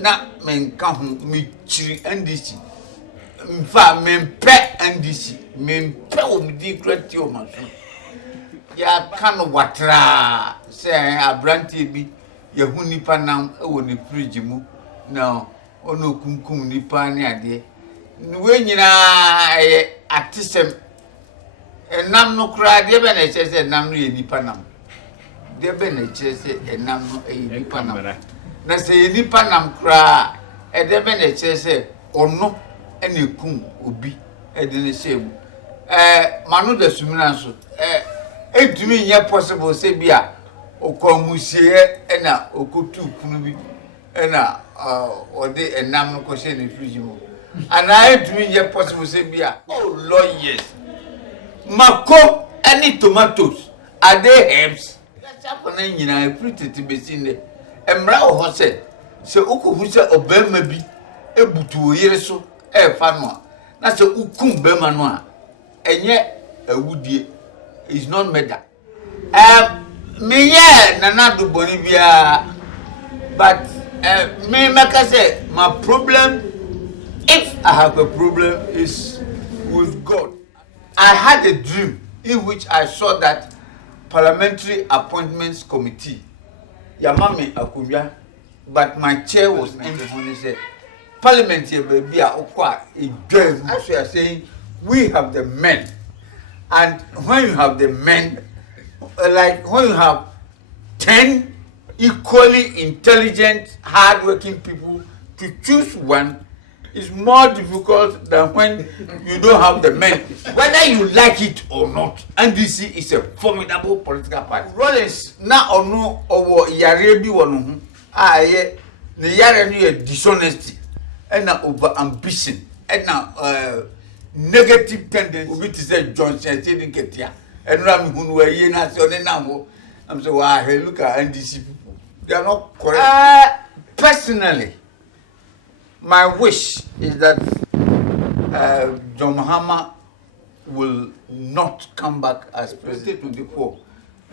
na menka ho me chiri NDC mfa mempe NDC mempe o me di krati o maso ya kan watra se abrantie bi yehu nipa nam e wo ne fridge mu na ono kunkum nipa ne ade we nyina atisem enam no kra de be na chese enam no ye nipa nam de be na chese enam no ye nipa nam na se ye nipa nam kra e de be na chese ono ene kum obi e de ne shemu manu da sumina so edumi nye possible se bia okomusie ena okotu kunu bi ena ode enam no ko se ne fridge mu ana edumi nye possible se bia oh lord yes mako any tomatoes are they herbs that's happening nyina fruit besinde emra o ho se ukohu se obema bi ebutu oyire so fa no na se ukum bema no a enye awudie is not murder me yeah nana do boni bia but me make say my problem if I have a problem is with God. I had a dream in which I saw that parliamentary appointments committee yamame akubia but my chair was empty when he said parliament here baby okwa e dream as we are saying we have the men. And when you have the men, like when you have 10 equally intelligent, hardworking people, to choose one is more difficult than when you don't have the men. Whether you like it or not, NDC is a formidable political party. Rollins, na ono owo yare bi wono ho. Aye, ne yare no dishonesty, and na over ambition, and na negative tendency obi to say Johnson didn't get here and ram who were ye na so ne now I'm so wow hey look at NDC people they are not correct. Personally my wish is that John Mahama will not come back as president 24.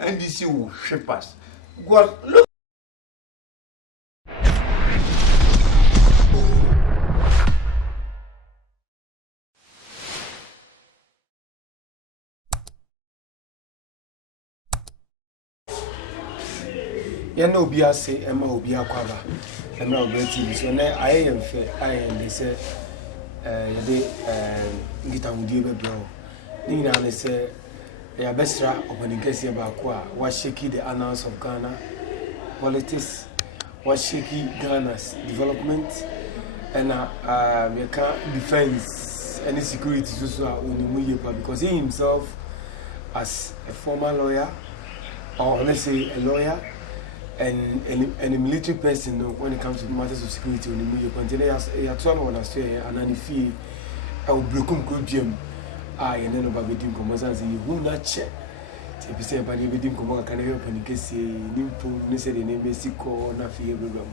NDC will shape us because look ya no obi ase ema obi akwaba ema obi TV so na aye yemfe aye ndi se yede ngita hudie bebro ni na ne se ya besra obanikese ba ko a wa shake the annals of Ghana politics wa shake Ghana's development and we can defense any security so onimu yepa because he himself as a former lawyer or let's say a lawyer and a military person when it comes to matters of security on the media continue ya tell one Australia and an fee I will broken gym and then over with him commerce you will not check if you say about you with him come can help and case nimpo ne say the name Mexico na fee everywhere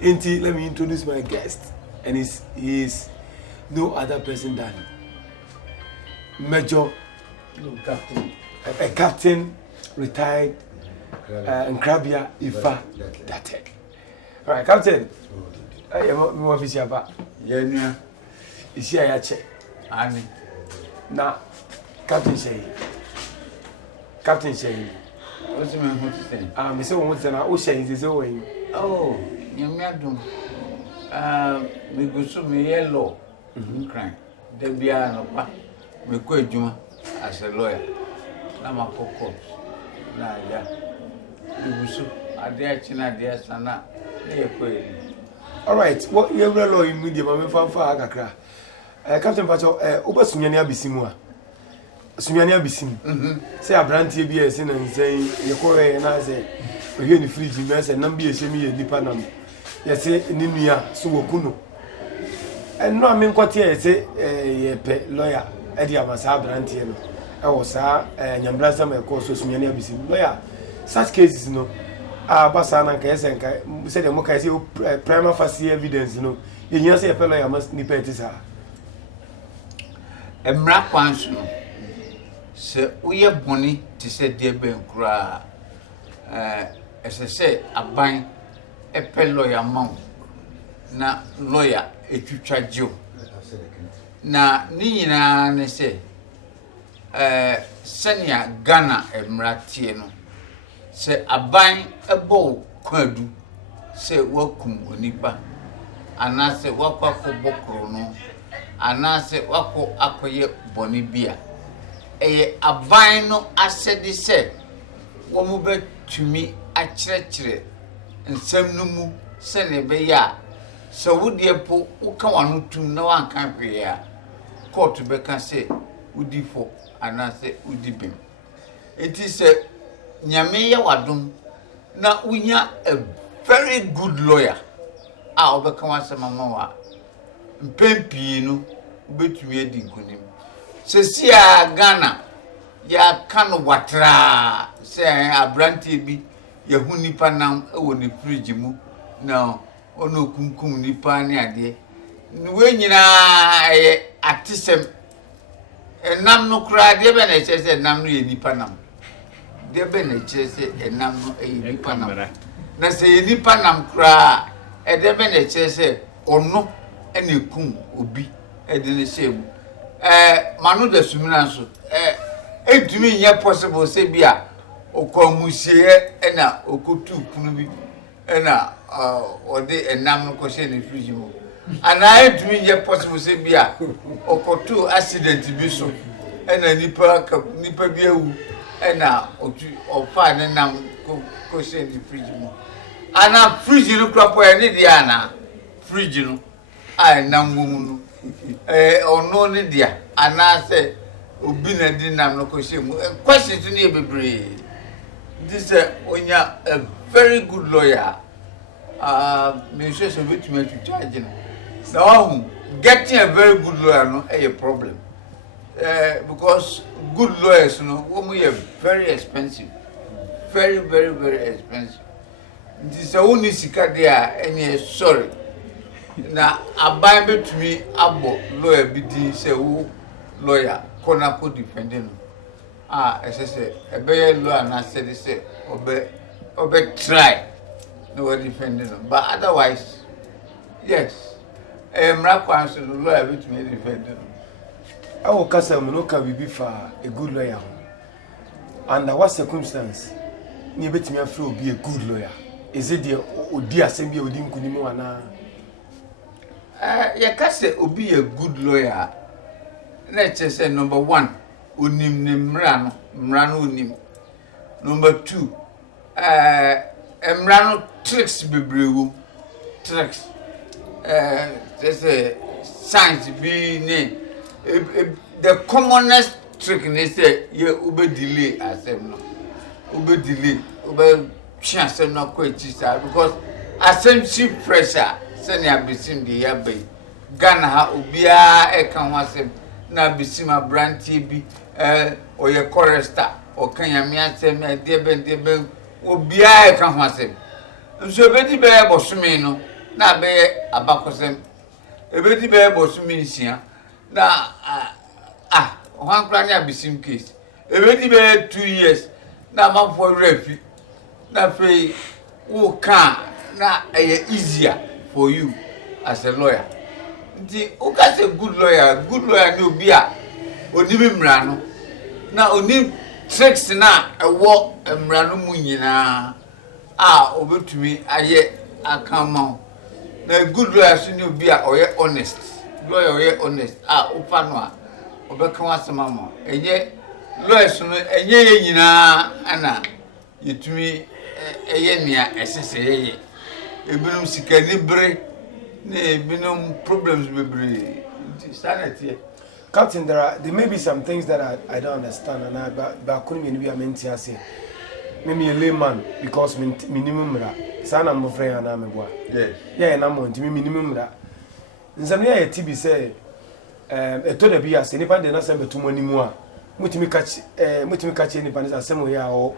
let me introduce my guest and he is no other person than Major a captain retired Nkrabea Effah Dartey. All right, Captain. I am more official, but yeah, is here ya check. Ani. Now, Captain Shay. Captain Shay. What's the man want to say? Me say one thing. Oh, Shay is away. Oh, you me adum. Me go so me yellow. Crime. There be no pa. Me ko ejuma as a lawyer. Na ma kokko. Na ya. All right, what you ever law in media, my fanfare, Kakra. Captain Pacho, over Sunyania Bisimua. Sunyania Bisim. Say a brand TBS and say, you call and I say, we're going to free Jimmers and Nambi Semi and Nipanam. Yes, say, Nimia, Suwokuno. And no, I mean, what here say, a lawyer, Eddie Amasa Brantiano. I was a Yambrasa, my course, Sunyania Bisim. Lawyer. Such cases, you know, Basana Kayasanka said the Mokai prima facie evidence, you know, you say a fellow I must nipet her. A mrapansu, Sir, we are bonny to say, dear Ben Cra, as I say, a bind a fellow amount, na lawyer etwitwa gyo na ni nyina ne se senia Ghana emratie no se aban ebo kwadu se wakum onipa anase wakwako bokro no anase wako akoye boni bia eye aban no asedi se wo mu betumi akyerɛkyerɛ nsɛm no mu se ne be ya se wodie po woka wano tum na wanka hwe ya court beka se wodi fo anase wodi bem enti se nyame ye wadom na unya a very good lawyer a obeka wasema wa mpempi no ubetumi adi nkonim sesi a Ghana ya kanu watra se abrantie bi ye hu nipa nam ewo ne fridge mu na ono kunkum nipa ne ade we nyina atisem enam no kura de be na chese enam no ye nipa nam de be na chese enam no ye nipa nam na se ye nipa nam kura e de be na chese ono ene kum obi e de ne shemu manu da sumina so entumi nye possible se bia okomusie ena okotu kunu bi ena ode enam no ko she ne fridge mu ana entumi nye possible se bia okotu accident bi so ena nipa bi awu ena otu ofa ne nam ko she ne fridge mu ana fridge no kropo ene dia na fridge no ai nam mu no ono ne dia ana se obi na di nam no ko she mu question to ne bebre this onya a very good lawyer me say so betumi to charge no now getting a very good lawyer no a problem because good lawyers no we are very expensive very very very expensive this only sika there any sorry na aban betumi abo lawyer bi din say wo lawyer kona ko defending ese ebe lawyer na say say obe try no defending but otherwise yes mrakwan so lawyer betumi defending awo kasa mu no ka bibi fa a good lawyer under what circumstance ni betumi afro be a good lawyer is it the odi asem bi odi nkunimu ana ya kase obi a good lawyer let's say number 1 onim ne mra no onim number 2 mra no tricks bebrewu tricks there's a science be ne the commonest trick they say you ube delay asem no ube delay ube chance no quite because asem chief pressure send ya bisim di ya bay Ghana ha obia e kan wasem na bisim abrantie bi oye chorister o kan ya mi asem e de ben obia e kan wasem nso beti be bosumi no na be abakosem ebeti be bosumi nsia na one plan ya bisim case ebeti be 2 years na man for refi na fe wo kan na easier for you as a lawyer. The okay say good lawyer no be a onibi mra no na oni tricks na ewo mra no mu nyina obetumi aye akama na good lawyer so no be a oye honest lawyer oye honest ofa no a obeka wasema mo enye lawyer so no enye ye nyina ana yetumi eye nia esese ye ebinum sikani bre ne ebinum problems bebre sanity. Captain, there may be some things that I don't understand, and I couldn't be a mentor. Say, maybe a layman because minimum ra. Sana I'm afraid and I'm a boy. Yeah, and I'm on to minimum ra. In some way, TB say, a told be as any pan not send to money more. Mutimi catch any pan as some way or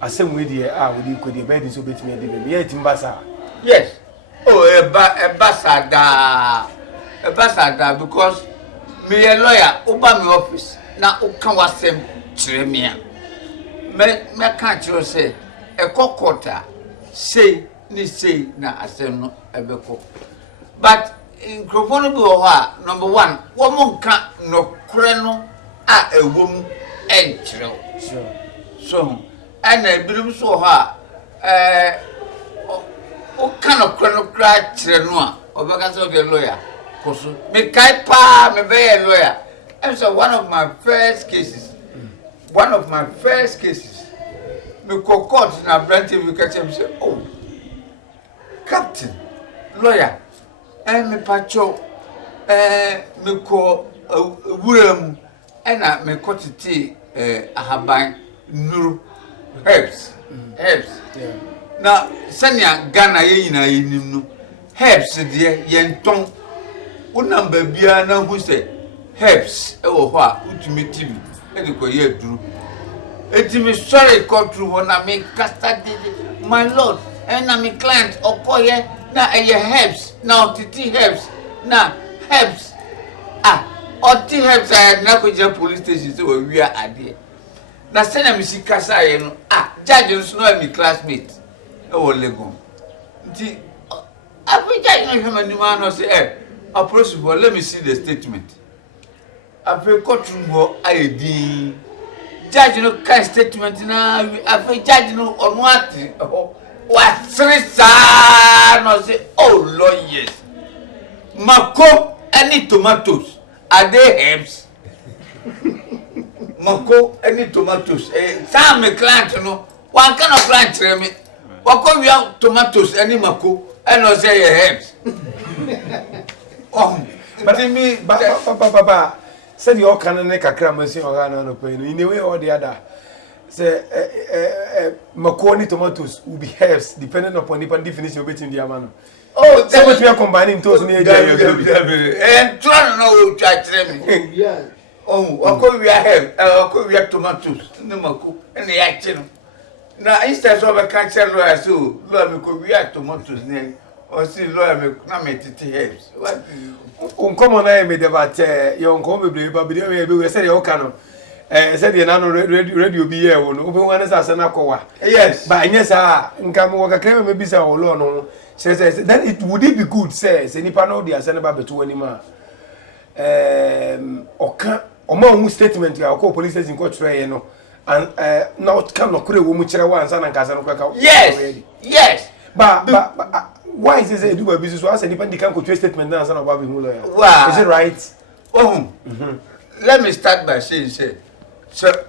as some way there would you could be bed so bit me a timbasa. Yes. Oh, a bastard because me a lawyer over my office. Now, who can was same tremia? Me can't you say a cockota say ni say na asem no ebeko but Nkrabea bi wo ha number 1 wo mo nka no kore no a ewom enkyerɛw so ana ebinom so ha o kana kore no kra kyerɛ no a obeka so the lawyer koso me kai pa me be a lawyer and so one of my first cases me ko court na branch we catch him say oh captain lawyer me pacho me ko wuram ena me ko tete ahaban nuru herbs na sanya Ghana ye nyina yinim no herbs de yenton unam babia na hu se herbs e wo ho a utumi timi e de ko ye duru etimi sorry court room na me custody my lord and na me client okoye na eye herbs na otiti herbs na herbs oti herbs na ko je police station so we are ade na say na me sikasa ye no judge no no me classmate e wo legon nti Africa you know man no say approach for let me see the statement after court room ID judge no kind statement na after judge no onu ati what three no say oh lawyers mako any tomatoes are they herbs mako any tomatoes some me client no one kind of client me wako we tomatoes any mako and no say herbs but me ba said you can make a cramming or no pain in a way or the other. Say Maconi tomatoes will be herbs depending upon the definition of it in the amano. Oh, that's what we are combining toes near and try to know me. Yeah. Oh, we are herbs, we are tomatoes, no Mako, and the action. Now, instead of a cancer lawyer, so we are tomatoes near. Or see lawyer me na me tete herbs. What uncommon na me debate your uncommon but we say you can said you na radio be here no obi wan say ase na kowa. Yes. But yes nka me waka claim me bisa wo law no say then it would it be good say nipa no dey ase na ba beto anima oka omo statement ya ko police station ko try no and not can no kure wo mu kire wa ansa na nka ase no kaka. Yes. But why is it do a business? Why is it depend can control statement now son about him lawyer? Wow. Is it right? Let me start by saying say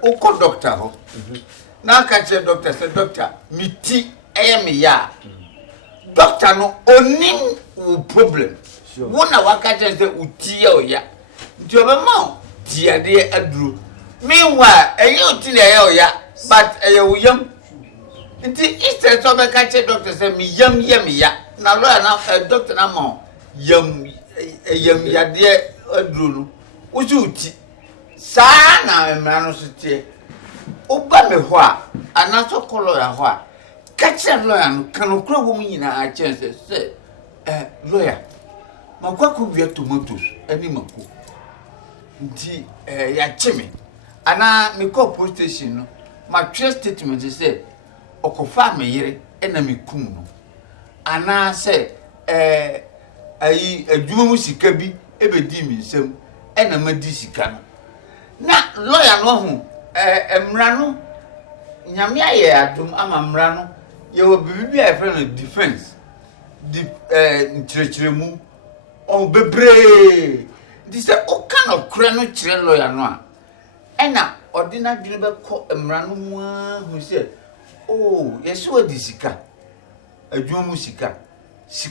oko doctor ho. Now can say doctor say doctor me ti me ya. Doctor no onim problem. Sure. Wona waka say uti ya oya. Nti obema ti ade aduru. Meanwhile uti na ya oya but uyam. Nti instead of a doctor say me yam ya. Na lawyer na doctor na mo yam ya de aduru no uti sa na emra no so tie oba me ho a ana so kolo ya ho a kache lawyer no kan okro wo mu nyina a chance say lawyer makwa bia tomatoes ani mako nti ya chime ana me call police station no ma twe statement say okofa me yere na me kum no ana say ayi adwuma mu sika bi ebedi mi nsam na ma di sika no na lawyer no ho emra no nyame aye adum ama mra no ye wo bibi a friend defense nchirechiremu on bebre this o kind of kra no chire lawyer no a na ordinary dwene be ko emra no mu hu say oh yes wo di sika adwuma mu sika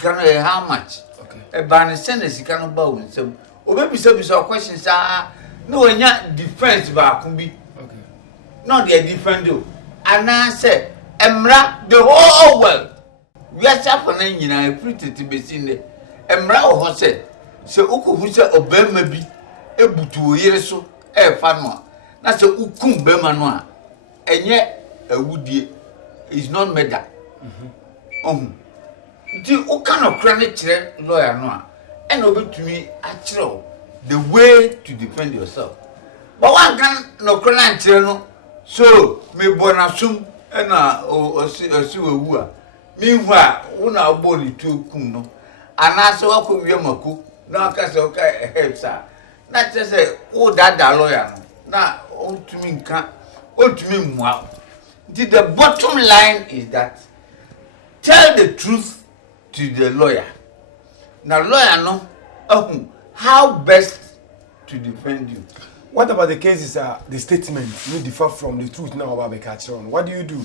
no how much okay ba ne send sika no ba won sem obebisa question sa no onya defense ba ko bi okay no they defend you ana say emra the whole world we are chapel na nyina pretty be seen there emra ho say se ukuhu se obema bi ebutu oyere so fa no na se ukum bema no a enye awudie is not murder di o kan okra ne kire lawyer no a ena obetumi a kire the way to defend yourself but one kan no okra na kire no so me bonasum ena o si wewu a me hu a wo na obo ni tu kum no anaso akɔwie mako na aka sɛ ɔka helps a na kyerɛ sɛ wo dada lawyer no na ɔntumi nka ɔntumi mmua. The bottom line is that tell the truth to the lawyer. Now lawyer no how best to defend you. What about the cases the statement no differ from the truth now about the catcher on? What do you do?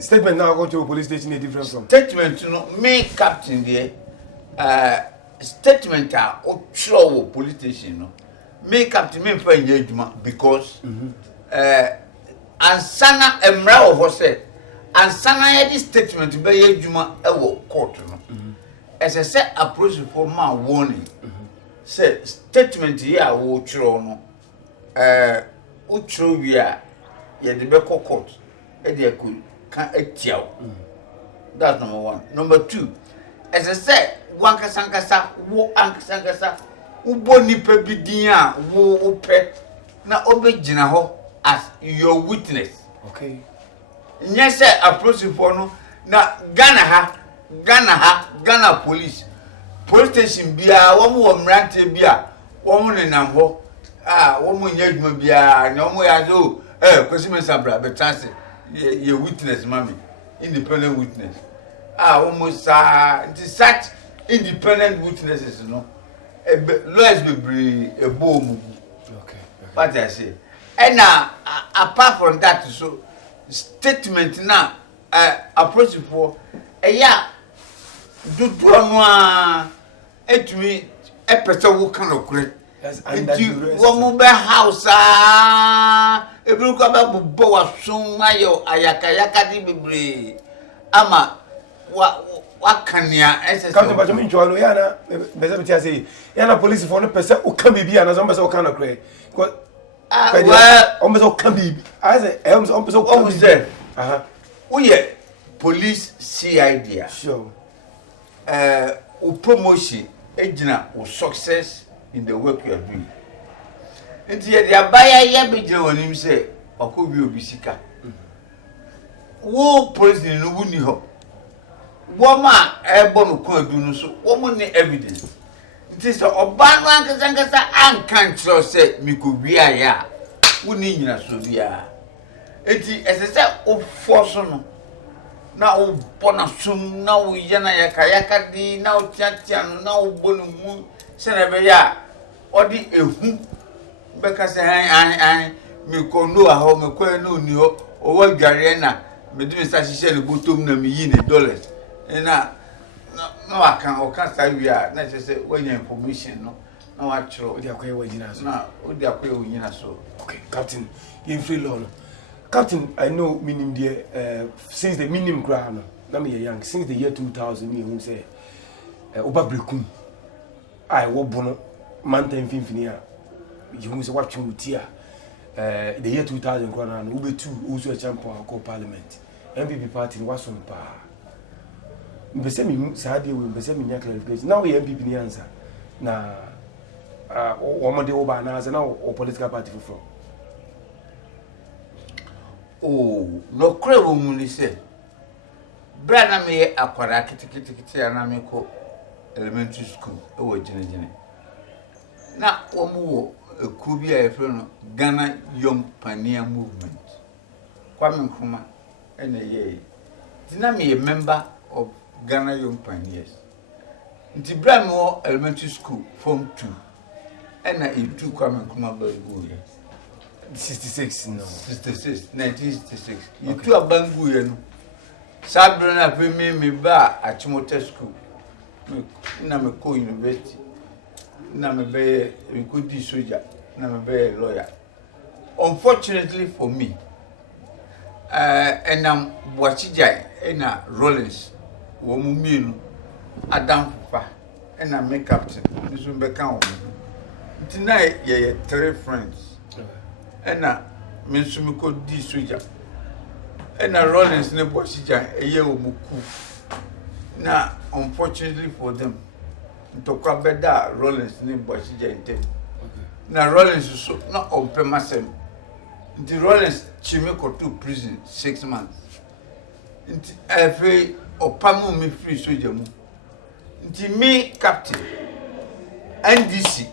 Statement now go to a police station is different from statement, you know, me captain there statement or police station no. Me captain me for engagement because ansana emra of say ansana ya this statement be yejuma e wo court no. As I said approach for man warning. Say statement here wo chiro no wo chiro wi a ye de be court e de kan etiaw. That's number 1. Number 2, as I said one kasankasa wo ankasankasa wo boni pa bidin a wo pe na obegina ho as your witness. Okay. Yes sir approach for no na Ghana police station bia wo mo mrante bia wo mo nenam ho wo mo nya adwuma bia na wo mo ya zo kwesi me sabra betase ye witness mami independent witness wo mo sa such independent witnesses no lawyers be bring a boom. Okay. What I say and apart from that so statement now approach for do no etumi epese wo kan okure wo mo be house ebru ko ba bo wa sun ayo ayaka di bebre ama wa kania ese come to bajo mi ncho no ya na beze bi ti ase ya na police for no pese o kan bibi na so pese o kan okure ko o pese o kan bibi ase o pese o kan bibi we police CID sure promotion ejina o success in the work you are doing. Enti ye dia baya ye bejina wonim say okobi obisika. Wo police no wuni ho. Wo ma ebo no kon adu no so wo mo ne evidence. Enti so oba no ankasa ankan tro say mikowi aya. Wuni nyina so bia. Enti esese o force no na o bona sum na o yana yaka di na o tiatia no na o bonu mu se na be ya odi ehu be ka se han mi ko no aho me ko no ni ho o wa dware na me di sa hihye ne botom na me yi ne dollars na aka o ka sa wi a na se wanya information no na wa chiro odi akoye wanyina so na odi akoye wanyina so. Okay, captain you free law no. Captain, I know minim there since the minim Nkrabea no na me young since the year 2000 me who say oba brekum I wo bono mantan finfini a you who say what chutia the year 2000 Nkrabea no ube two also a champion of parliament MPP party was on pa mbese mi saade we mbese mi nya clarification now we MPP ni answer na wo de oba na na o political party for no crave muni say brana me akwara kitikiti na me ko elementary school e wo jinejine na wo mu eku bi a efre no Ghana Young Pioneer Movement Kwame Nkrumah ene ye dina me a member of Ghana Young Pioneers nti brana mo elementary school form 2 ena e2 Kwame Nkrumah ba go ye 66 no 1966 you two abangu ye no sabro na pe me ba achimote school na me ko university na me be good soldier na me be lawyer. Unfortunately for me enam Boachijai ena Rollins wo mu mienu Adam Papa ena me captain niso be kan wo tonight ye 3 friends ena mensume ko di soja ena Rollins ne Boachijai eye omuku na unfortunately for them ntokwa beda Rollins ne Boachijai ntem na Rollins so na ompemasem nti Rollins chime ko to prison 6 months nti efe opamu me free soja mu nti me captain NDC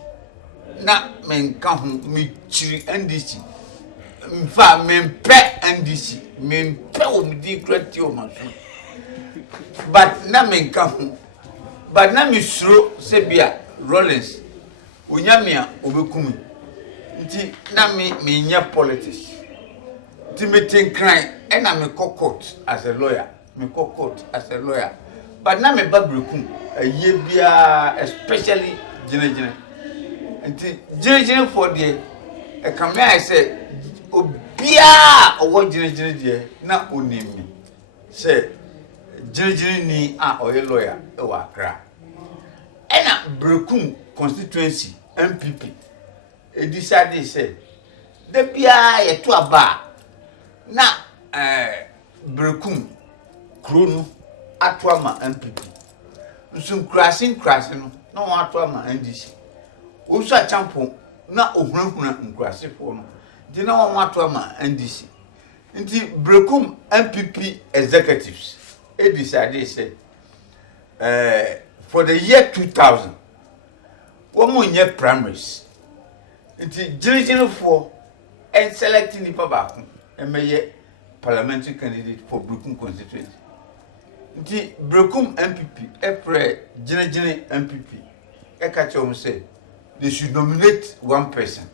na menka ho me chiri NDC mfa mempe NDC mempe o me di krati o maso but na menka ho but na me suro se bia Rollins onyamia obekum nti na me nya politics nti me tinkran e na me court as a lawyer but na me babrekum aye bia especially jine nti jine for the e come I say obia owo jine die na onimi say jine ni a oye lawyer e wa Accra e na brekum constituency MPP e decide say de bia ye to aba na brekum kronu atwama MPP nsum krasin no na won atwama NDC osu achampo na ohunahuna nkrasifo no di na won atwama NDC nti brekum MPP executives e decide say for the year 2000 womo nye primaries nti jinjin for and selecting the babako emeye parliamentary candidate for brekum constituency nti brekum MPP every jine MPP e ka chom say they should nominate one person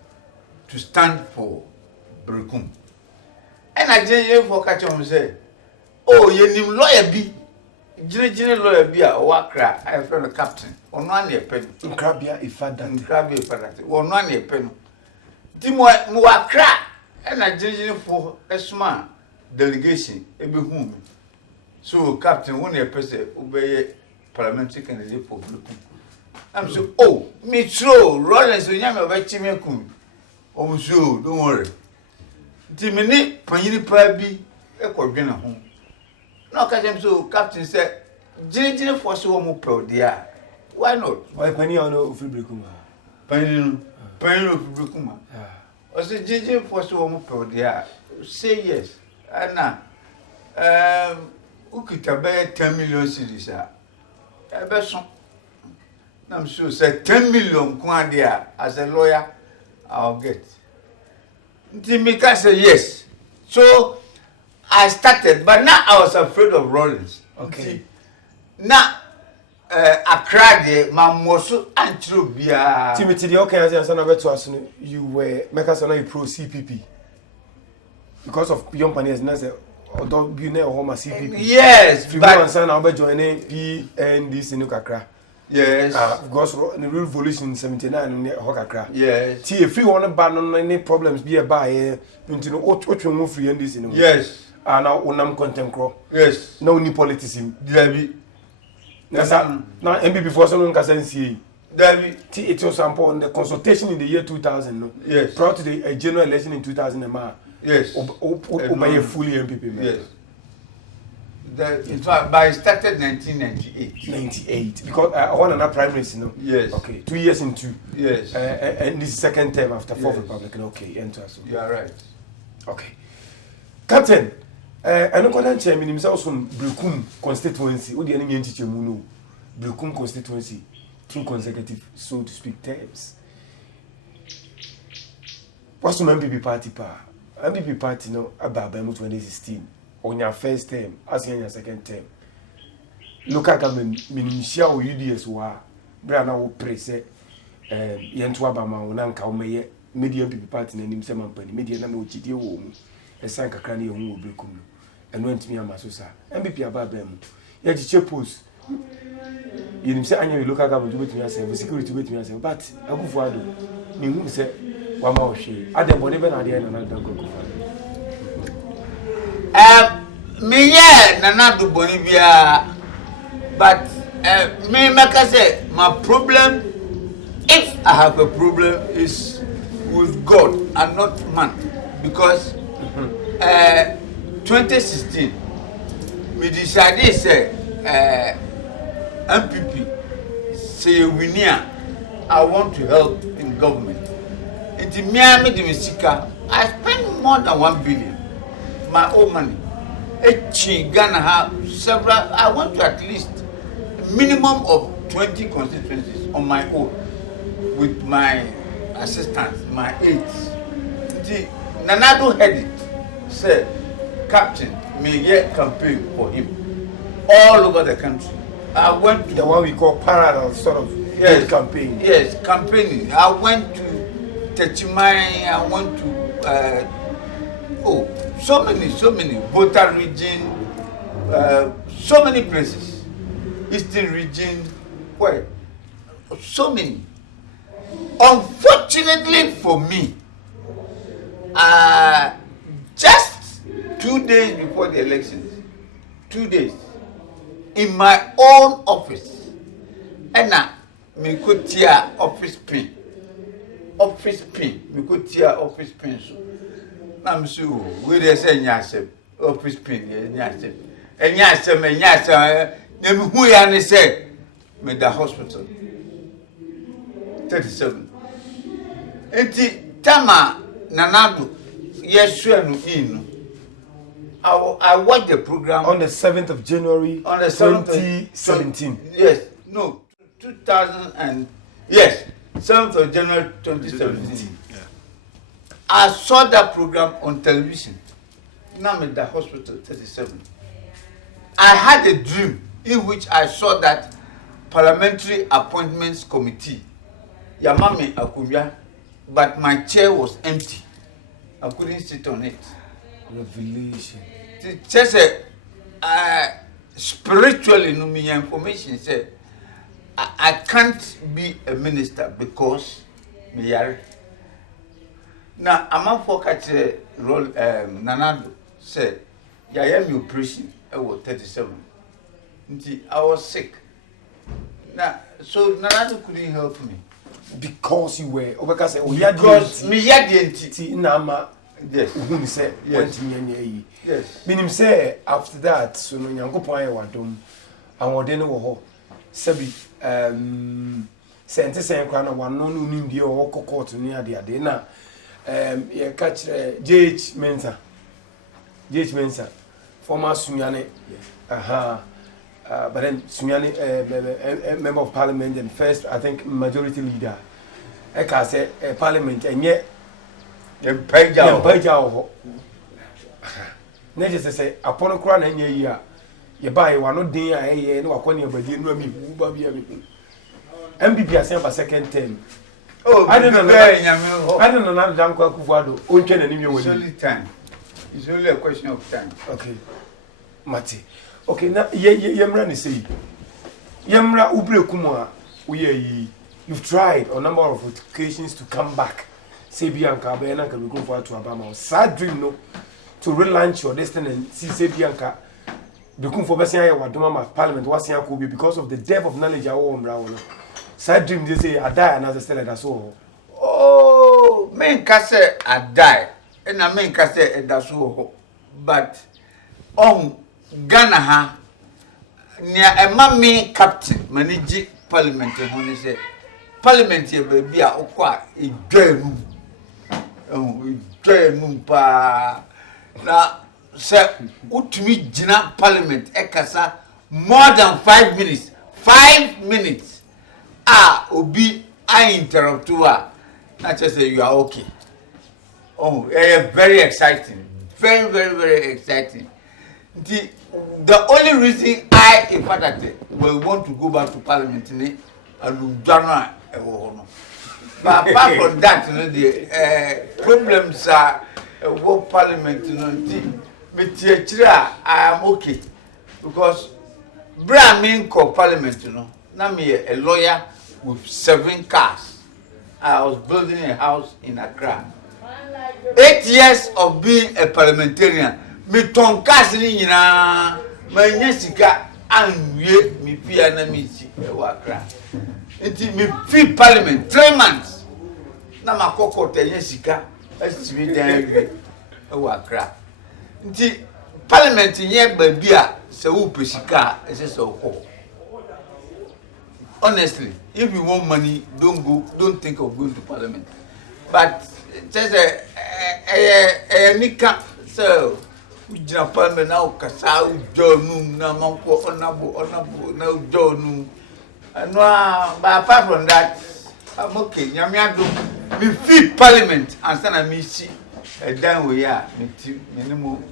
to stand for brekum and I jine for ka chom say oh ye nim lawyer bi jine lawyer bi a o Accra I friend the captain ono an e pen Nkrabea Effah Dartey ono an e pen ti mo Accra and I jine for esma delegation e be hu me. So, Captain, one year person obey parliamentary candidate for brekum. I'm so, oh, me true, Rollins, when you're about Chimekum. Oh, so, don't worry. Timini, Panini Prabi, a Corbina home. No, so, Captain said, Jilly for so more proud, dear. Why not? Why, when you know of brekum? Panino of brekum. I said, Jilly for so more proud, dear. Say yes. Anna, ukita be 10 million cedis ebe so na I'm sure say 10 million kwa there as a lawyer I'll get nti me can say yes so I started but now I was afraid of Rollins okay na Accra de mamoso antro bia Timothy the okay as na beto aso you were make us you pro CPP because of young pioneers na say odo bi na ho ma CPP yes but answer na join PNDC no kakra yes because the revolution 79 ne ho kakra yes ti e free one ba no any problems bi e ba ye nti no otwe mo free NDC no yes na onam content cro yes na oni politics David na MPP for so no nkasa nsie David it was on the consultation in the year 2000 no yes prior to the general election in 2000 yes by a fully MPP member. Yes. But I started 1998. 98 because I won another primaries, you know. Yes. Okay, 2 years into. Yes. And this second term after fourth Yes. Republican. Okay, enter so. You are right. Okay, Captain. I don't know chairman himself from Brekum constituency. What the any entity you know? Brekum constituency, 2 consecutive, so to speak, terms. What's the MPP party pa? MPP party no about 2016 on your first term as in your second term. Local government minister or UDS wa brana wo prese yento abama wona nka wo meye media MPP party na nim se mampani media na me ochidie wo mu esan kakra na ye hu obrekum no eno antimi amaso sa MPP ababa mu ye giche post yenim se anya local government betumi ase security betumi ase but agufo ado ni hu se wama ohwe ade bone be na ade na da gogo me yeah na do bone bia but me make say my problem if I have a problem is with God and not man because 2016 we decided say MPP say we near I want to help in government. In Miami, the Mexica, I spent more than 1 billion, my own money. Ghana have several. I want to at least minimum of 20 constituencies on my own with my assistants, my aides. Nanado had it. Said, Captain, may get campaign for him all over the country. I went to the one we call parallel sort of campaign. Yes, campaigning. I went to Techimai, I went to so many Volta region, so many places, Eastern region, where so many. Unfortunately for me, just 2 days before the elections, 2 days, in my own office, and me could tear office pin, me could tear office pin. So, I'm sure we they say nyasem office pin, nyasem, and nyasem, who ya say me the hospital 37. Enti tama nanado yesua no inu. I watched the program on the 7th of January on the 2017. Yes, no, 2000 and yes, 7th of January 2017. Yeah. I saw that program on television. Now I'm at the hospital 37. I had a dream in which I saw that Parliamentary Appointments Committee, Yamame Akumbia, but my chair was empty. I couldn't sit on it. Revelation. Just spiritually, no me information said I can't be a minister because me are. Now I'm a focus role. Nanado said, "Yeah, I am operation. I was 37. I was sick. Now, so Nanado couldn't help me because you were. Because me had the yes. Yes. Yes. Meaning say after that, so no Yankopon aye wadom. Awode ne wo ho. Sabi sente sen kwa na wano no nim die wo court ni ade na ye catch JH Mensa. JH Mensa former Sunyane. But then Sunyane member of parliament and first I think majority leader. I can say parliament and yet Mpaja ho. Neje say upon kra na nya yi a ye ba ye wano din a ye na wakoni abadi no ami wu ba bia mi. MPP asen ba second term. Oh, I don't know na dan kwa kufuado o ntwe na nim It's only time. It's only a question of time. Okay. Mati. Okay, na yemra ni say. Yemra ubreku mu a uye you've tried on number of occasions to come back. Say Bianca, be na ka we go for to Abama. Sad dream no to relaunch your destiny and see say Bianca be come for besia ya wadoma parliament was yan ko be because of the depth of knowledge awo mra wo. Sad dream they say I die and as still that so. Oh, men ka say I die. And I men ka say that so. But Ghana ha nia ema me captain manage parliament ho ni say parliament e ba bia okwa edwanu pa na se utumi gina parliament ekasa more than 5 minutes obi I interrupt you na just say you are okay. Very exciting, very exciting. The only reason I Effah Dartey will want to go back to parliament ni aludana but apart from that, the problems are what parliament, I am okay because Brahmin called parliament, now me a lawyer with 7 cars. I was building a house in Accra. 8 years of being a parliamentarian, me ton cars in my Jessica and me fear na me see Accra. It me free parliament 3 months. Na makoko tenye sika esimi dan wi e Accra. Nti parliament nye baby a se wo pesika ese se okọ. Honestly, if you want money, don't think of going to parliament. But just nika so we jina parliament na okasa ujonu na manko onabu na ujonu No, but apart from that, I'm okay. Nyamiado, me fit parliament and stand me see a down way me team minimum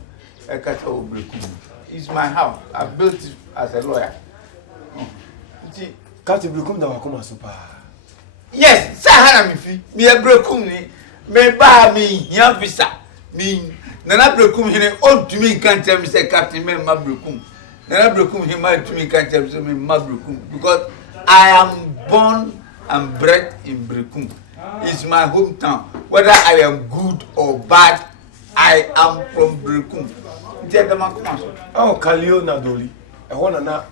a cat of Brekum. It's my house. I built it as a lawyer. Cat Brekum da wakoma super. Yes, Sahara me fee. Me a Brekum ni me buy me young visa. Me Nana Brekum hine on to me can't tell me say Captain me ma Brekum. Nana Brekum him to me can't tell me ma Brekum because I am born and bred in Brekum. It's my hometown. Whether I am good or bad, I am from Brekum. Oh, Kalio Nadoli. I want to know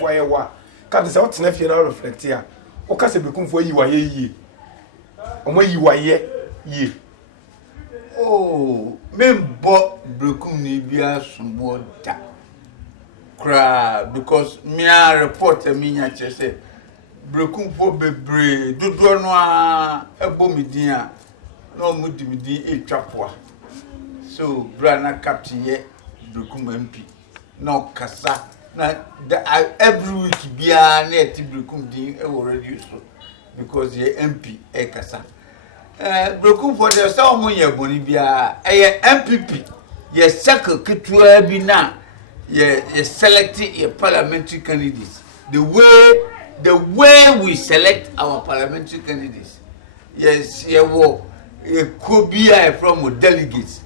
why you are. Can't say what's nephew now reflect here. O ka se Brekum for you are ye. And where you are ye. Oh, me bought Brekum ni bia small da. Cry because me a reporter me nya say Brekum for bebre dodo no a ebo me din a no mu di me din etwapoa. So brana captain ye Brekum MP no kasa na every week bia na eti Brekum din e wo radio so because ye MP e kasa. Brekum for the so mo ye boni bia e MPP ye circle ketua bi na you select your parliamentary candidates. The way we select our parliamentary candidates. Yes, you could be from delegates.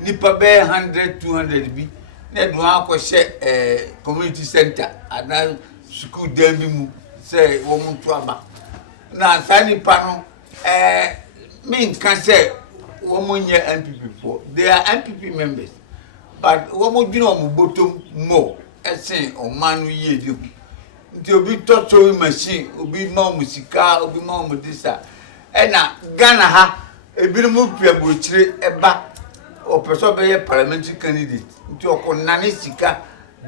Nipa be 100, 200 be. Need one ko share community center and school dem bi mu say woman to aba. Na sani pano me can say woman ye MPP for. They are MPP members. But what would you know bottom more? Essay or man we ye do. Until be taught machine, be more musica, be more medisa. And now Ghana ha a bit of move which a back or persuade parliamentary candidate into a conanistica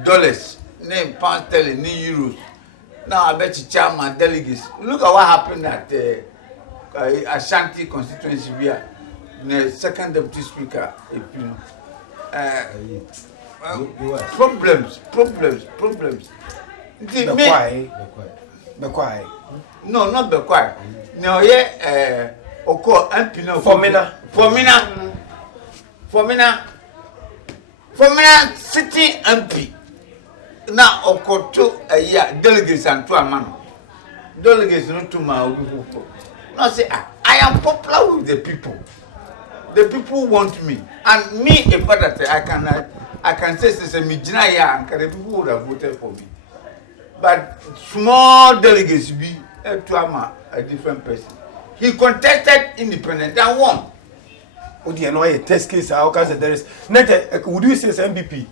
dollars, name pound sterling, euros. Now I bet you chairman delegates. Look at what happened at Ashanti constituency here. The second deputy speaker, if you know. Problems. Be quiet. No, not be quiet. No, yeah, Oko MP no. Formina city MP. Now Oko to a year delegates and to a man. Delegates not to my people. No say I am popular with the people. The people want me, and me a father I can say this a mijina ya and the people would have voted for me. But small delegates be to a different person. He contested independent and won. Oh, you know a test case. How can there is not? Would you say MVP?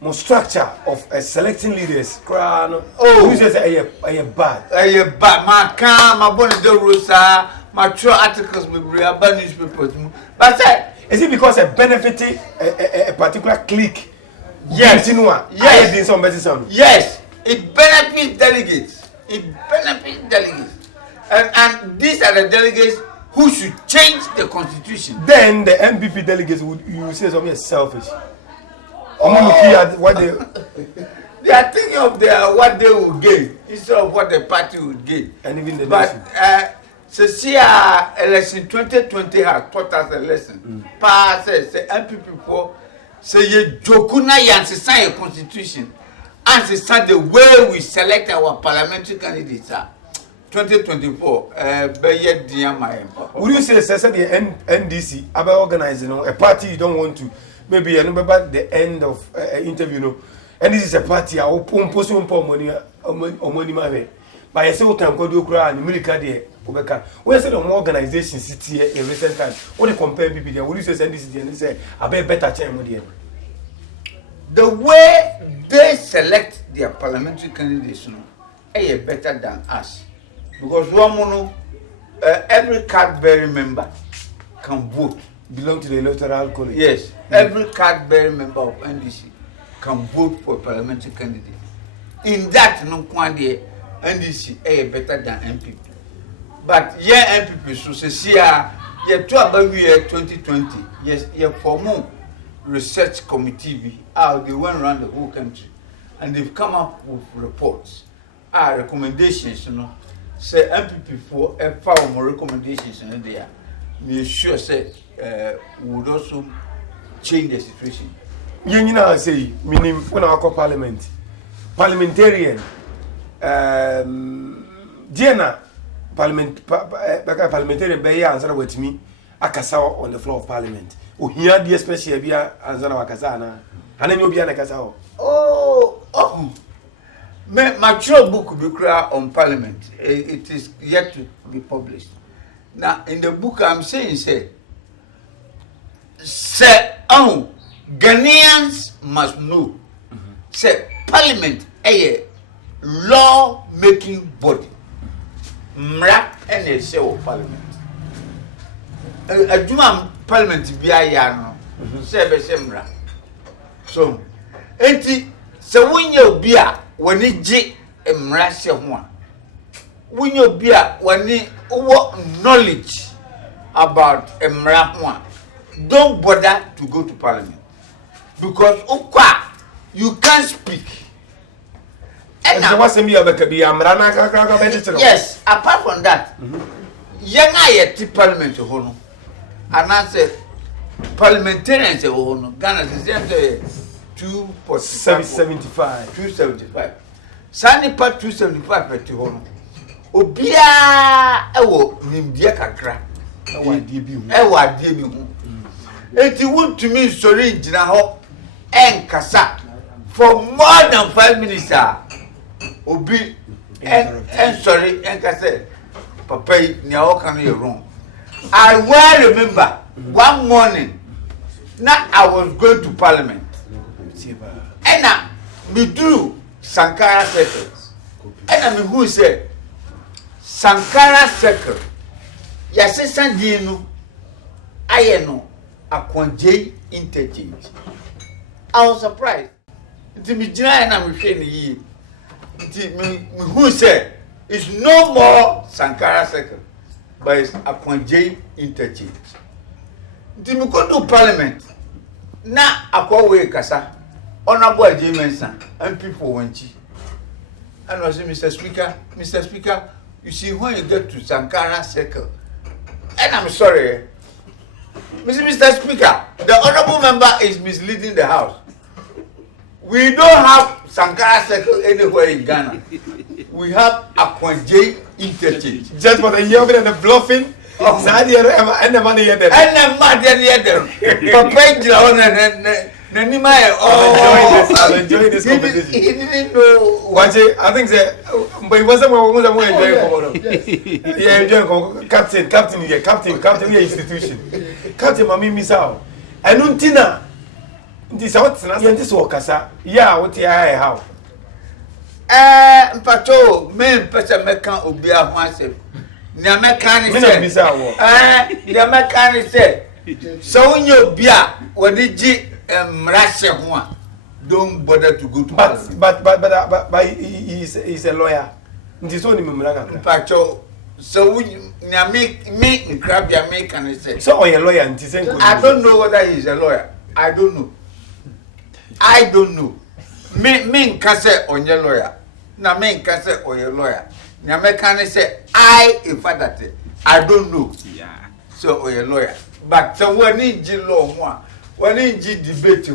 More structure of selecting leaders. Oh, you say a bad. My car, my bonnet de rosa. My true articles will be about newspapers. But is it because it benefited a particular clique? Yes. Yes. It benefits delegates. And these are the delegates who should change the constitution. Then the MPP delegates would you say something selfish. What they are thinking of what they will gain instead of what the party would gain. And even the nation. So see election 2020 has taught us a lesson. Pa says MPP for say ye jokuna yansi a constitution and say the way we select our parliamentary candidates 2024 be dear my. Would you say the NDC about organizing a party you don't want to maybe I remember the end of interview and this is a party I will post money but I say what time go do cry and America there. When say the organization city in recent times, what they compare people there, would you say this and say I bet better change with them? The way they select their parliamentary candidates are better than us. Because every card-bearing member can vote. Belong to the electoral college. Yes, every card-bearing member of NDC can vote for a parliamentary candidate. In that, no one NDC are better than MPP. But yeah, MPP so say yeah, to about year 2020. Yes, yeah, for more research committee how they went around the whole country and they've come up with reports recommendations no say MPP for a far more recommendations in there. Me sure say would also change the situation. You know, say, meaning when I call parliament, parliamentarian, Diana, parliamentarian, be answer with me, Akasa on the floor of parliament. Oh, here, the especially be answer Akasana, and then you'll be an Akasa. Oh, my true book will be clear on parliament. It is yet to be published. Now, in the book, I'm saying, say, Ghanaians must know, say, parliament a law-making body. Mra and a say of parliament. A Juma parliament be a yarn, say, Mra. So, so when you be when it j a mrasha one. When you be when it knowledge about a mrahwan, don't bother to go to parliament because you can't speak. And there was a me of a yes, apart from that, young I at parliament to Hono, and I said parliamentarians of Hono, Ghana is 275. Sunny part 275 at Hono. Obia ewo nimdia kakra ewa die bi hu enti want to me sorry gina ho enkasa for more than 5 minutes obi sorry enkasa papa ni awo kan you wrong. I well remember one morning now I was going to parliament and me do Sankara circle and me who said Sankara circle yasesa dinu ayeno akwanje interchange. I was surprised. It me jina na me hwe ni it me who said it's no more Sankara circle but it's akwanje interchange. It me go to parliament na akwa we kasa honorable Mensa and people wanchi and was Mr. Speaker, you see, when you get to Sankara circle, and I'm sorry, Mr. Speaker, the honorable member is misleading the House. We don't have Sankara circle anywhere in Ghana. We have Akwanje interchange. Just for the year and the bluffing. And the money at the I'll enjoy this competition. He didn't know. Watch it. I think that, but it wasn't what I enjoying. Yeah, enjoying captain here, captain here institution. Captain, Mammy Miss out. And Untina. This out, this worker, yeah, what I how. Patrol, men, person, mekan, obia, myself. Nyamekan said, Nyamekan said, so when you beer, what did you? Russia one don't bother to go to but he's a lawyer. This only Pacho. So me Nkrabea Effah say. So a lawyer and I don't know whether he's a lawyer. I don't know. Me nkase on your lawyer. Na me nkase on your lawyer. Nyamekan say I Effah Dartey. I don't know. Yeah. So on your lawyer. But so when in law one. When in debate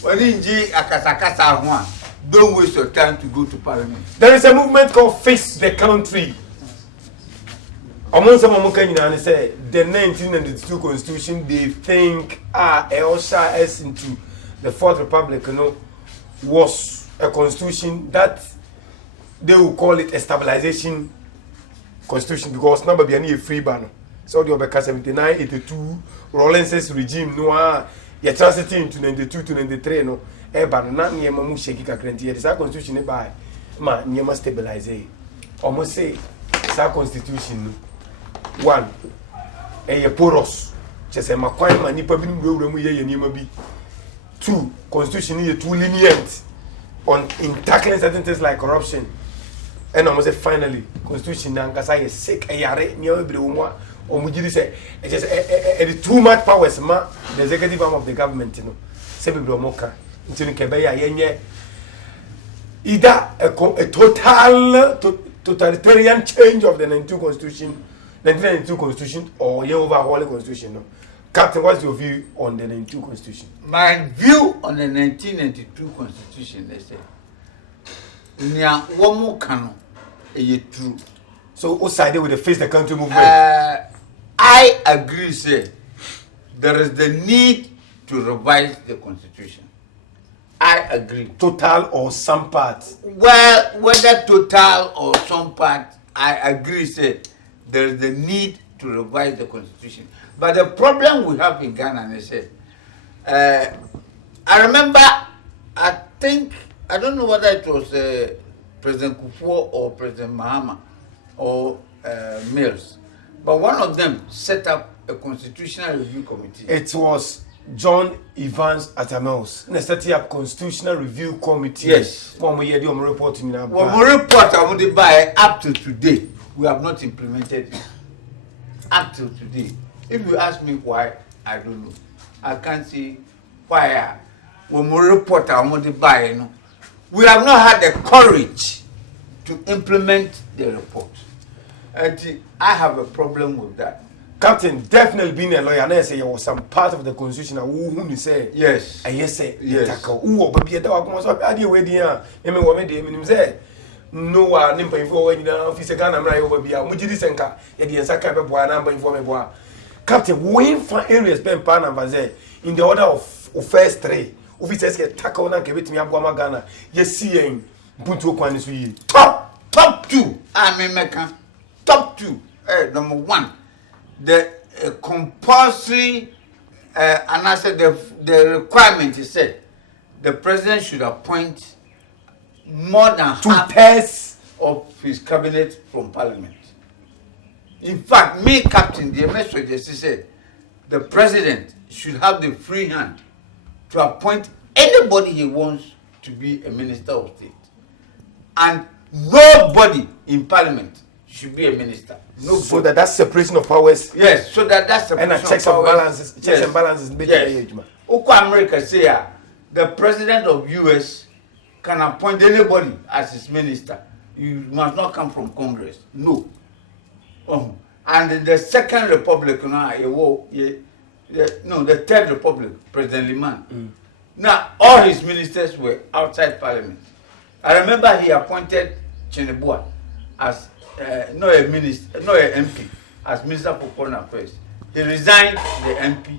when in akasakasa don't waste your time to go to parliament. There is a movement called Face the Country. Among some American say the 1992 constitution they think usher us into the Fourth Republic was a constitution that they will call it a stabilization constitution because number be a free ban. So the over 79, 82 Rawlins's regime you transiting to 92 to 93 no ban na nyema mu sheki kakrenti ye sa constitution e ba ma nyema stabilize almost say sa constitution one porous chese makwan ma nipa bi nwura mu ye nyema bi two constitution is too lenient on in tackling certain things like corruption and almost say finally constitution na nkasa ye sick yare nyema bi wo Omujiri say it too much powers ma the executive arm of the government say people moka until Nkrabea yenye either a totalitarian change of the 1992 constitution, or you overhaul the constitution. No? Captain, what's your view on the 92 constitution? My view on the 1992 constitution is that Nya womu kano true. So who sided with the Face the Country movement? I agree, say there is the need to revise the constitution. I agree. Total or some part? Well, whether total or some part, I agree, say there is the need to revise the constitution. But the problem we have in Ghana is that I remember, I don't know whether it was President Kufuor or President Mahama or Mills, but one of them set up a constitutional review committee. It was John Evans Atamels. They set up constitutional review committee. Yes. When we hear the report in our report I would buy up to today, we have not implemented it. Up to today. If you ask me why, I don't know. I can't see why. When we report I would buy, you know, we have not had the courage to implement the report. And I have a problem with that. Captain, definitely being a lawyer, and I say you was some part of the constitution. Who say yes? And yes, say yes. Who baby that was so bad. You wait here. You mean what me dey? Me say no one. Nimpa info when you na office Ghana mra you baby. Mujidi senka. You dey senka be boa na nimpa info me boa. Captain, we find areas pen pan and say in the order of first three. Officers get tackle na ke betimi aboa Ghana. Yes, seeing buntu kwani so yi. Top two. I mean meka. Top two. Number one. The compulsory, and I said the requirement is said the president should appoint more than half of his cabinet from parliament. In fact, me, Captain, the message said the president should have the free hand to appoint anybody he wants to be a minister of state. And nobody in parliament should be a minister. No, so that's separation of powers. Yes, so that's separation and checks of powers. Balances. Checks and balances. Yes. Oko America say the president of US can appoint anybody as his minister. You must not come from Congress. No. And in the second republic, the third republic, President Liman. Now all his ministers were outside parliament. I remember he appointed Chenebua as not a minister, not an MP, as Minister for Foreign Affairs. He resigned the MP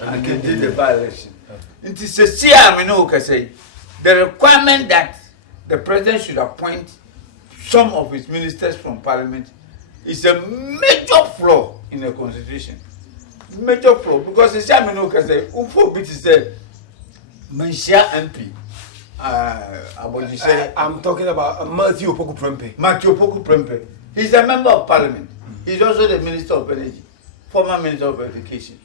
and they did the by-election. It is a say the requirement that the president should appoint some of his ministers from parliament is a major flaw in the constitution. Major flaw because the Siamino can say, Ufo bit is a Menshia MP. I'm talking about Matthew Opoku Prempeh. Matthew Opoku Prempeh. He's a member of parliament. He's also the Minister of Energy, former Minister of Education.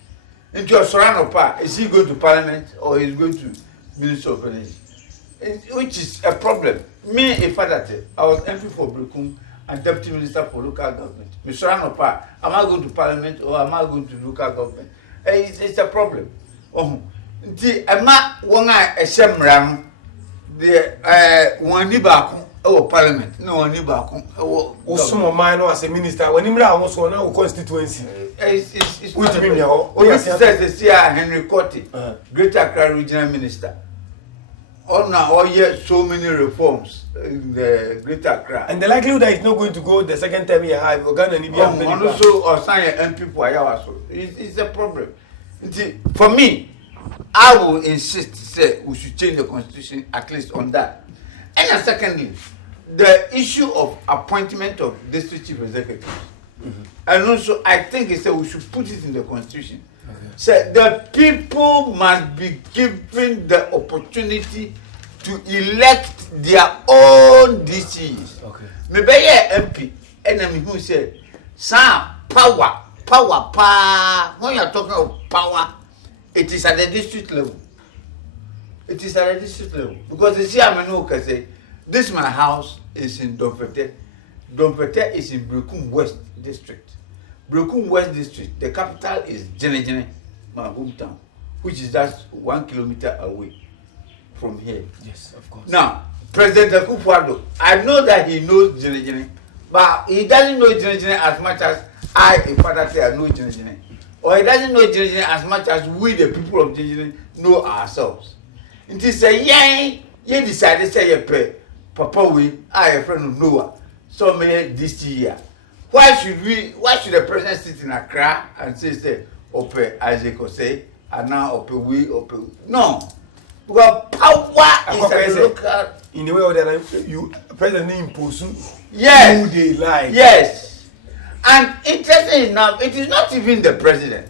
Into your surround part, is he going to parliament or is going to Minister of Energy? Which is a problem. Me, Effah Dartey, I was MP for Brekum and Deputy Minister for Local Government. Me surround part, am I going to parliament or am I going to local government? It's a problem. Nti ema wonga eshemram the one ni baako e parliament no one ni baako e Osumo man no as a minister when him ra so na constituency it's with me here says Henry Cotti Greater Accra Regional Minister all year so many reforms in the Greater Accra and the likelihood that it's not going to go the second time here high we're gonna need also or sign MP for Ayawaso it's a problem. For me I will insist say we should change the constitution at least on that. And secondly, the issue of appointment of district chief executives. And also I think it's that we should put it in the constitution. So the people must be given the opportunity to elect their own DCs. Maybe MP enemy who said, "Sir, power. When you are talking of power, it is at the district level. It is at the district level. Because the CMNO can say, this my house is in Domfete. Domfete is in Brekum West District. Brekum West District, the capital is Jenejene, my hometown, which is just 1 kilometer away from here. Yes, of course. Now, President Akufo-Addo, I know that he knows Jine, but he doesn't know Jine as much as I, Effah Dartey, I know Jine. Or he doesn't know Jine as much as we, the people of Jine, know ourselves. It is a ye decided to say a prayer. Papa, a friend of Noah, so many this year. Why should the president sit in Accra and say, Ope Isaac or say, and now Ope we, no. Because power is a local. In the way of that, you president impose. Yes. Who they like. Yes. And interesting enough, it is not even the president.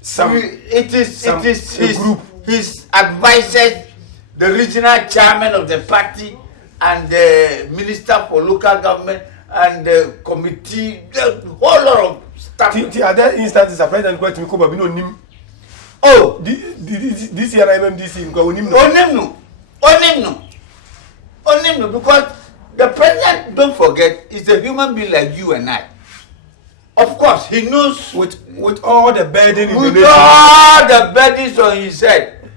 It is his group, his advisors, the regional chairman of the party, and the minister for local government, and the committee, the whole lot of stuff. The other instances, a president going to me come no nim. Oh, this year MMDC go nim no, because the president, don't forget, is a human being like you and I. Of course, he knows with all the burden in the nation. With all the burdens on his head,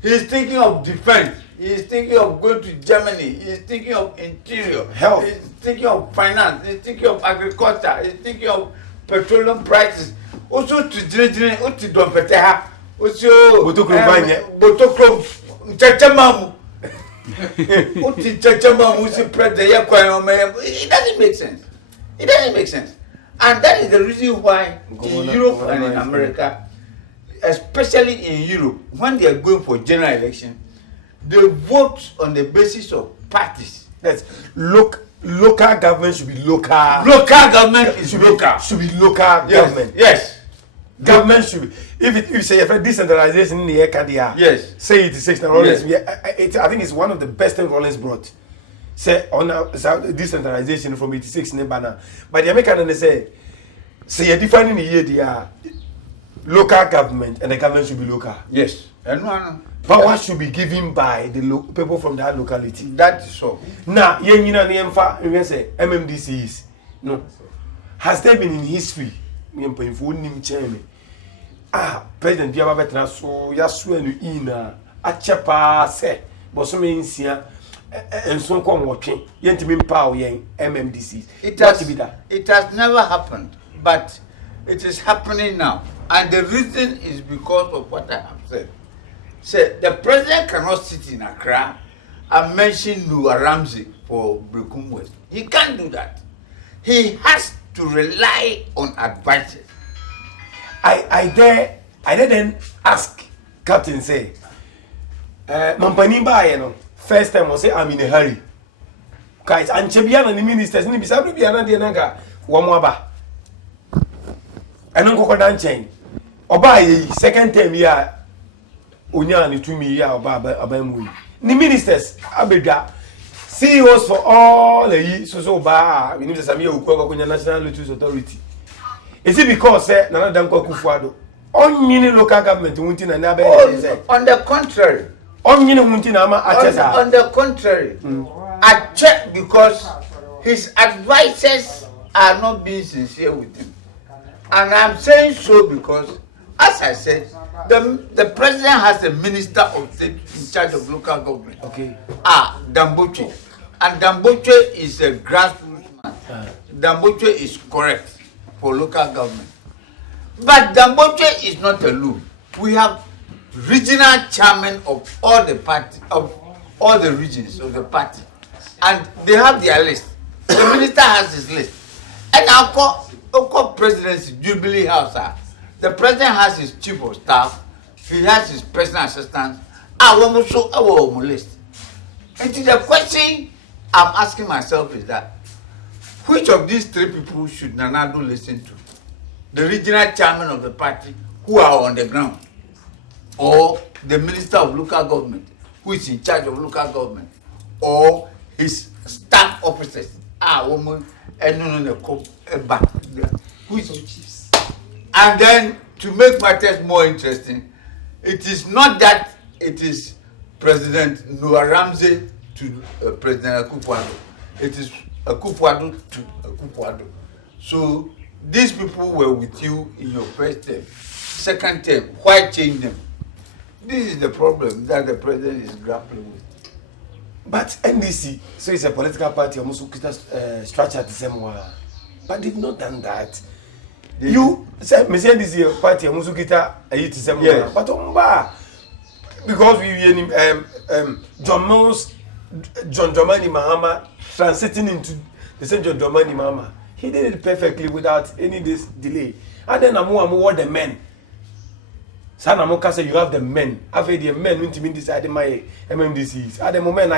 he is thinking of defense. He is thinking of going to Germany. He is thinking of interior. Health. He is thinking of finance. He is thinking of agriculture. He is thinking of petroleum prices. Also to Jine, to Don Peteha. Also Botokrom, Chachamamu. It doesn't make sense. It doesn't make sense. And that is the reason why in Europe and in America, especially in Europe, when they are going for general election, they vote on the basis of parties. That's local government should be local. Local government is local. Should be local government. Yes. Government should be. If you say if decentralization in the area, yes. Say it is 16 Rollins. Yes. I think it's one of the best things Rollins brought. Say on decentralization from 86 in Banana. But the American say you're defining the year the local government and the government should be local. Yes. And power should be given by the people from that locality. That is so. Now, you say MMDCs. No. Has there been in history? President Biaba Betna so Yasu and Ina Achapa say, Bosomia and so come watching Yentimin Power MMDCs. It has never happened, but it is happening now. And the reason is because of what I have said. Say the president cannot sit in Accra and mention Nkrabea for Brekum West. He can't do that. He has to rely on advisors. I didn't ask Captain say, Mampanimba, first time I say I'm in a hurry. Guys, and Chebiana and the ministers, and Bisabi Biana, Wamwaba. And Uncle Dan Chain. Oba, second time, yeah, Unyani to me, yeah, Abamui. The ministers, Abeda, CEOs for all the so bar, we need to Samio National Lotus Authority. Is it because Nana Danko Akufo-Addo on local government on the contrary. On the contrary. I check because his advisors are not being sincere with him. And I'm saying so because, as I said, the president has a minister of state in charge of local government. Okay. Damboche. And Damboche is a grassroots man. Damboche is correct for local government. But Damboche is not alone. We have regional chairman of all the party, of all the regions of the party. And they have their list. The minister has his list. And our presidency, Jubilee House, the president has his chief of staff, he has his personal assistants, our list. And the question I'm asking myself is that, which of these three people should Nanado listen to? The regional chairman of the party who are on the ground, or the minister of local government who is in charge of local government, or his staff officers, and then to make matters more interesting, it is not that it is President Nkrabea to President Akufo-Addo. It is Akufo-Addo to Akufo-Addo. So these people were with you in your first term, second term. Why change them? This is the problem that the president is grappling with. But NDC, so it's a political party, almost structure the same way. But they've not done that. You say, me say NDC party, almost kita the same way. But because we John Dramani Mahama transiting into the same John Dramani Mahama. He did it perfectly without any delay. And then I'm more the men. Sana Moka say you have the men. I've the men who to decide my MMDCs. At the moment,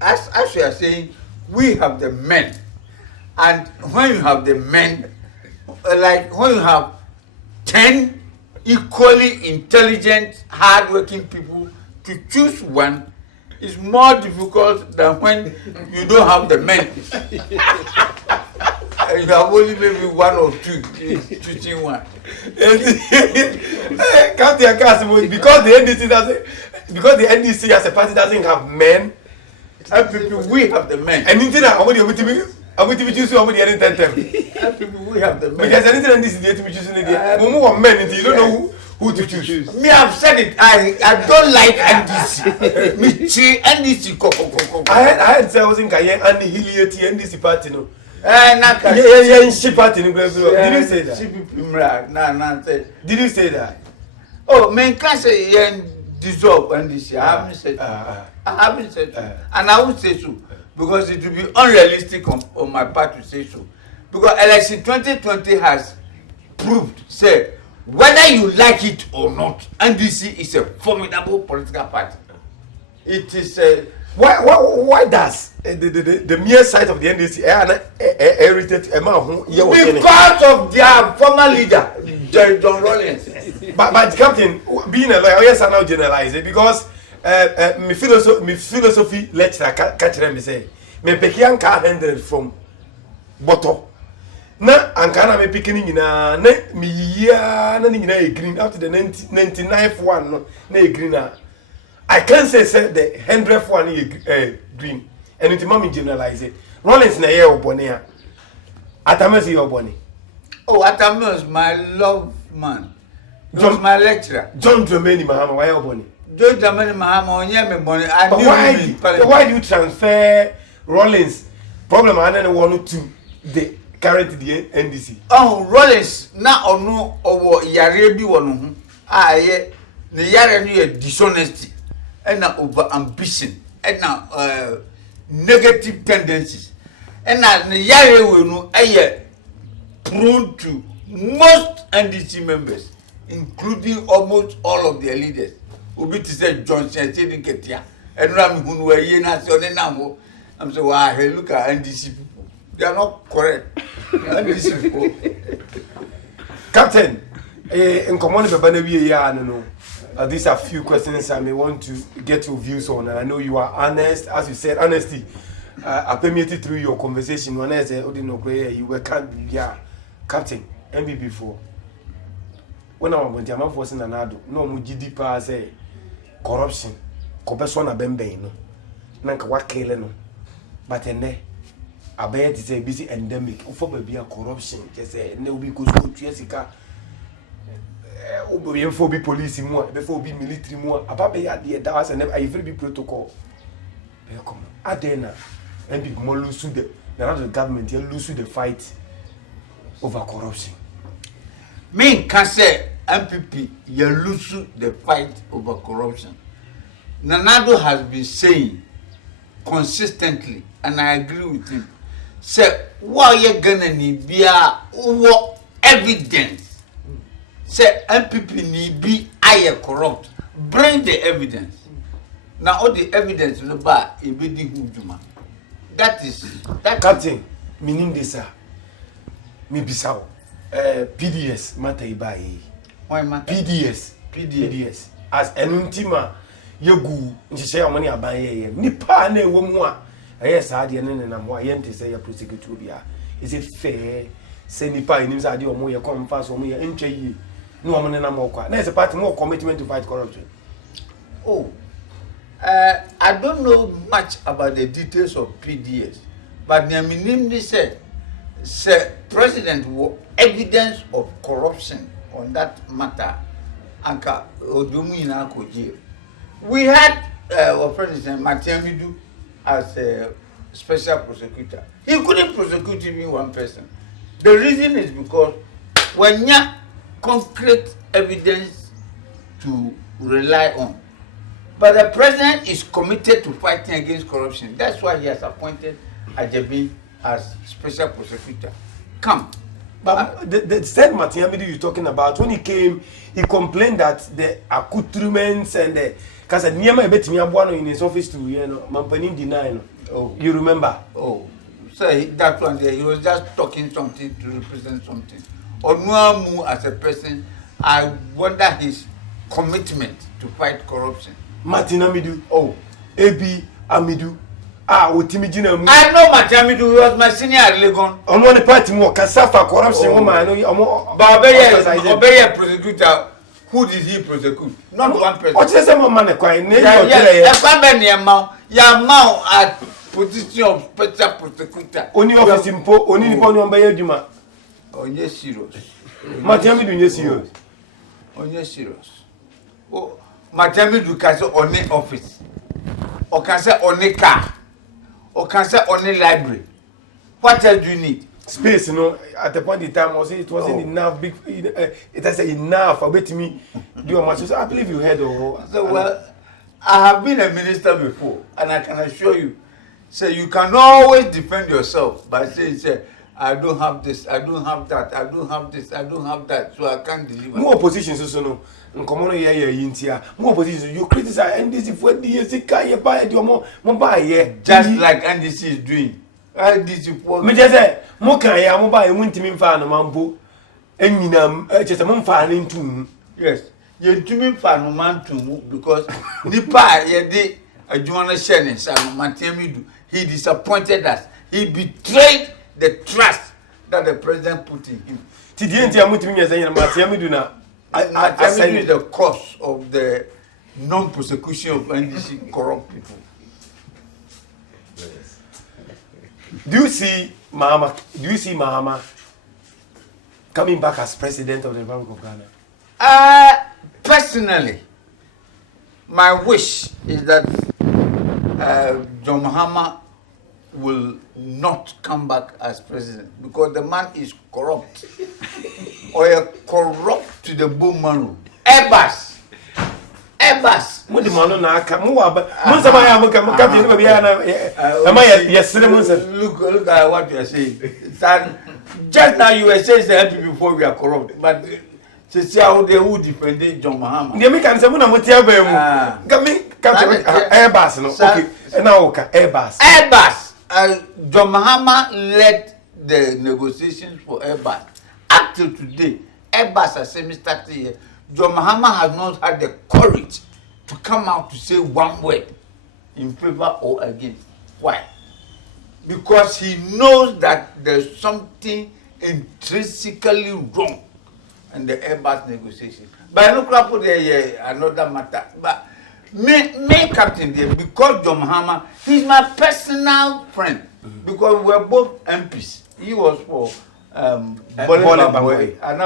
as you are saying, we have the men. And when you have the men, like when you have 10 equally intelligent, hardworking people, to choose one is more difficult than when you don't have the men. You have only maybe one or two choosing one. Because the NDC as a party doesn't have men, and people, we have the men. And anything I want to choose somebody any time. People, we have the men. Because anything NDC to be choosing again. Men, you don't know who to choose. Me, I've said it. I don't like NDC. Me, NDC. I had I was in Kayen and the NDC party no. Did you say that? Did you say that? Oh, man, can't say dissolve NDC. I haven't said I haven't said so. And I would say so. Because it would be unrealistic on my part to say so. Because election 2020 has proved, say, whether you like it or not, NDC is a formidable political party. It is a... Why does the mere sight of the NDC irritate because of their former leader, John Rawlings. But Captain, being a lawyer, yes, I now generalize it because my philosophy lecturer catch them say, me pekian ka 100 from bottle. Na ankara me picking na me year na ni na green after the 99th one no na green na. I can't say the 100th one is green. And it's mommy generalize it. Rollins na year obone. Atamas your bonny. Oh, Atamas, my love man. John, my lecturer. John Dramani Mahama, why obone? John Dramani Mahama, on Yemen bonny. Why do you transfer Rollins? Problem I don't want to the current the NDC. Oh, Rollins, na or no or Yarebi one. Ah, yeah, the Yare dishonesty. And over ambition, and negative tendencies, and the Yare will know prone to most NDC members, including almost all of their leaders. Obi to say Johnson didn't get here, and Ram who were Yena Sonenamo. I'm so hey, look at NDC people. They are not correct. NDC people. Captain, in command of Banabi, no. These are few questions I may want to get your views on, and I know you are honest, as you said, honesty. I permitted through your conversation when I said, you were Captain, MB4. When I went to my force in another, no mujidi pass corruption, Copesona Bembe, no, Nanka Wakele, but a ne, I bet it's a busy endemic, for be a corruption, just say, no, because Jessica. Before be police more, before be military more, about be at the house and I will be protocol. Come Adena and be more lose the government, you lose the fight over corruption. Me can say MPP, you lose the fight over corruption. Nanado has been saying consistently, and I agree with him. Say, what you gonna need be evidence. Say MPP need be higher corrupt. Bring the evidence. Now all the evidence no ba ebedi hujuma. That is that Captain, meaning this me bisao. PDS matter ibai. Why matter? PDS. As enuntima yegu nchise amani aban ye. Nipa na ewo mu a. Eye sa ade ne na mo aye nte say ya prosecute bia. Is it fair? Say nipa enim sa ade omo ye come pass omo ye ntwa yi. No one in America. There's a party more commitment to fight corruption. Oh, I don't know much about the details of PDS, but Nyaminim said, President was evidence of corruption on that matter. We had President Matiamidu as a special prosecutor. He couldn't prosecute even one person. The reason is because when you have concrete evidence to rely on, but the president is committed to fighting against corruption. That's why he has appointed Ajabi as special prosecutor. Come. But the said Matiamidu you're talking about, when he came, he complained that the accoutrements and the because Niama betimi abuano in his office to Mampani deny. Oh, you remember? Oh, so that one there, he was just talking something to represent something. Onuamu as a person, I wonder his commitment to fight corruption. Matiamidu, oh, Abi Amidu. Utimijina mu. I know Matiamidu, he was my senior at Legon. On one party more Kasafa corruption woman. But Obeye prosecutor, who did he prosecute? Not one person. What is the man acquiring? Yamau at position of special prosecutor. Only office impo, only the one by Juma. Onye serious. Matiamidu is serious. Onye serious. Oh, Matiamidu can say on the office. Or can say on the car. Or can say on the library. What else do you need? Space, you know, at the point in time, I say it wasn't enough. Big, it has enough for me. Do much. So I believe you heard. So well, I have been a minister before, and I can assure you, say you can always defend yourself by saying, say, I don't have this, I don't have that, I don't have this, I don't have that, so I can't deliver. More opposition, so no. More opposition. You criticize NDC for the years. You buy it. You more buy it. Just like NDC is doing. NDC for. Me just say, more can ya more buy. Won't me fan no mambo. Enina, just a mon fan into. Yes, you to me fan no man to because Nipa ye de adwana shene sa no Matiamidu. He disappointed us. He betrayed the trust that the president put in him. Tidienti amutimi ya saying Matiamidu na. Matiamidu is the cause of the non-prosecution of NDC corrupt people. Yes. Do you see Mahama coming back as president of the Republic of Ghana? Personally, my wish is that John Mahama will not come back as president because the man is corrupt. Or corrupt to the bone marrow. Ebas. What the man na aka mo wa mo sama ya mo captain no bia na look at what you are saying. Just now you were saying the before we are corrupt, but see how they would defend John Mahama. They make answer mo na mo tia ba mu. Captain Airbus no. Okay. Now Airbus. John Mahama led the negotiations for Airbus. Up till today, Airbus has said, Mr. T, John Mahama has not had the courage to come out to say one word in favor or against. Why? Because he knows that there's something intrinsically wrong in the Airbus negotiation. But I look up there, another matter. But me captain there, because John Mahama, he's my personal friend. Because we're both MPs. He was for Bole and I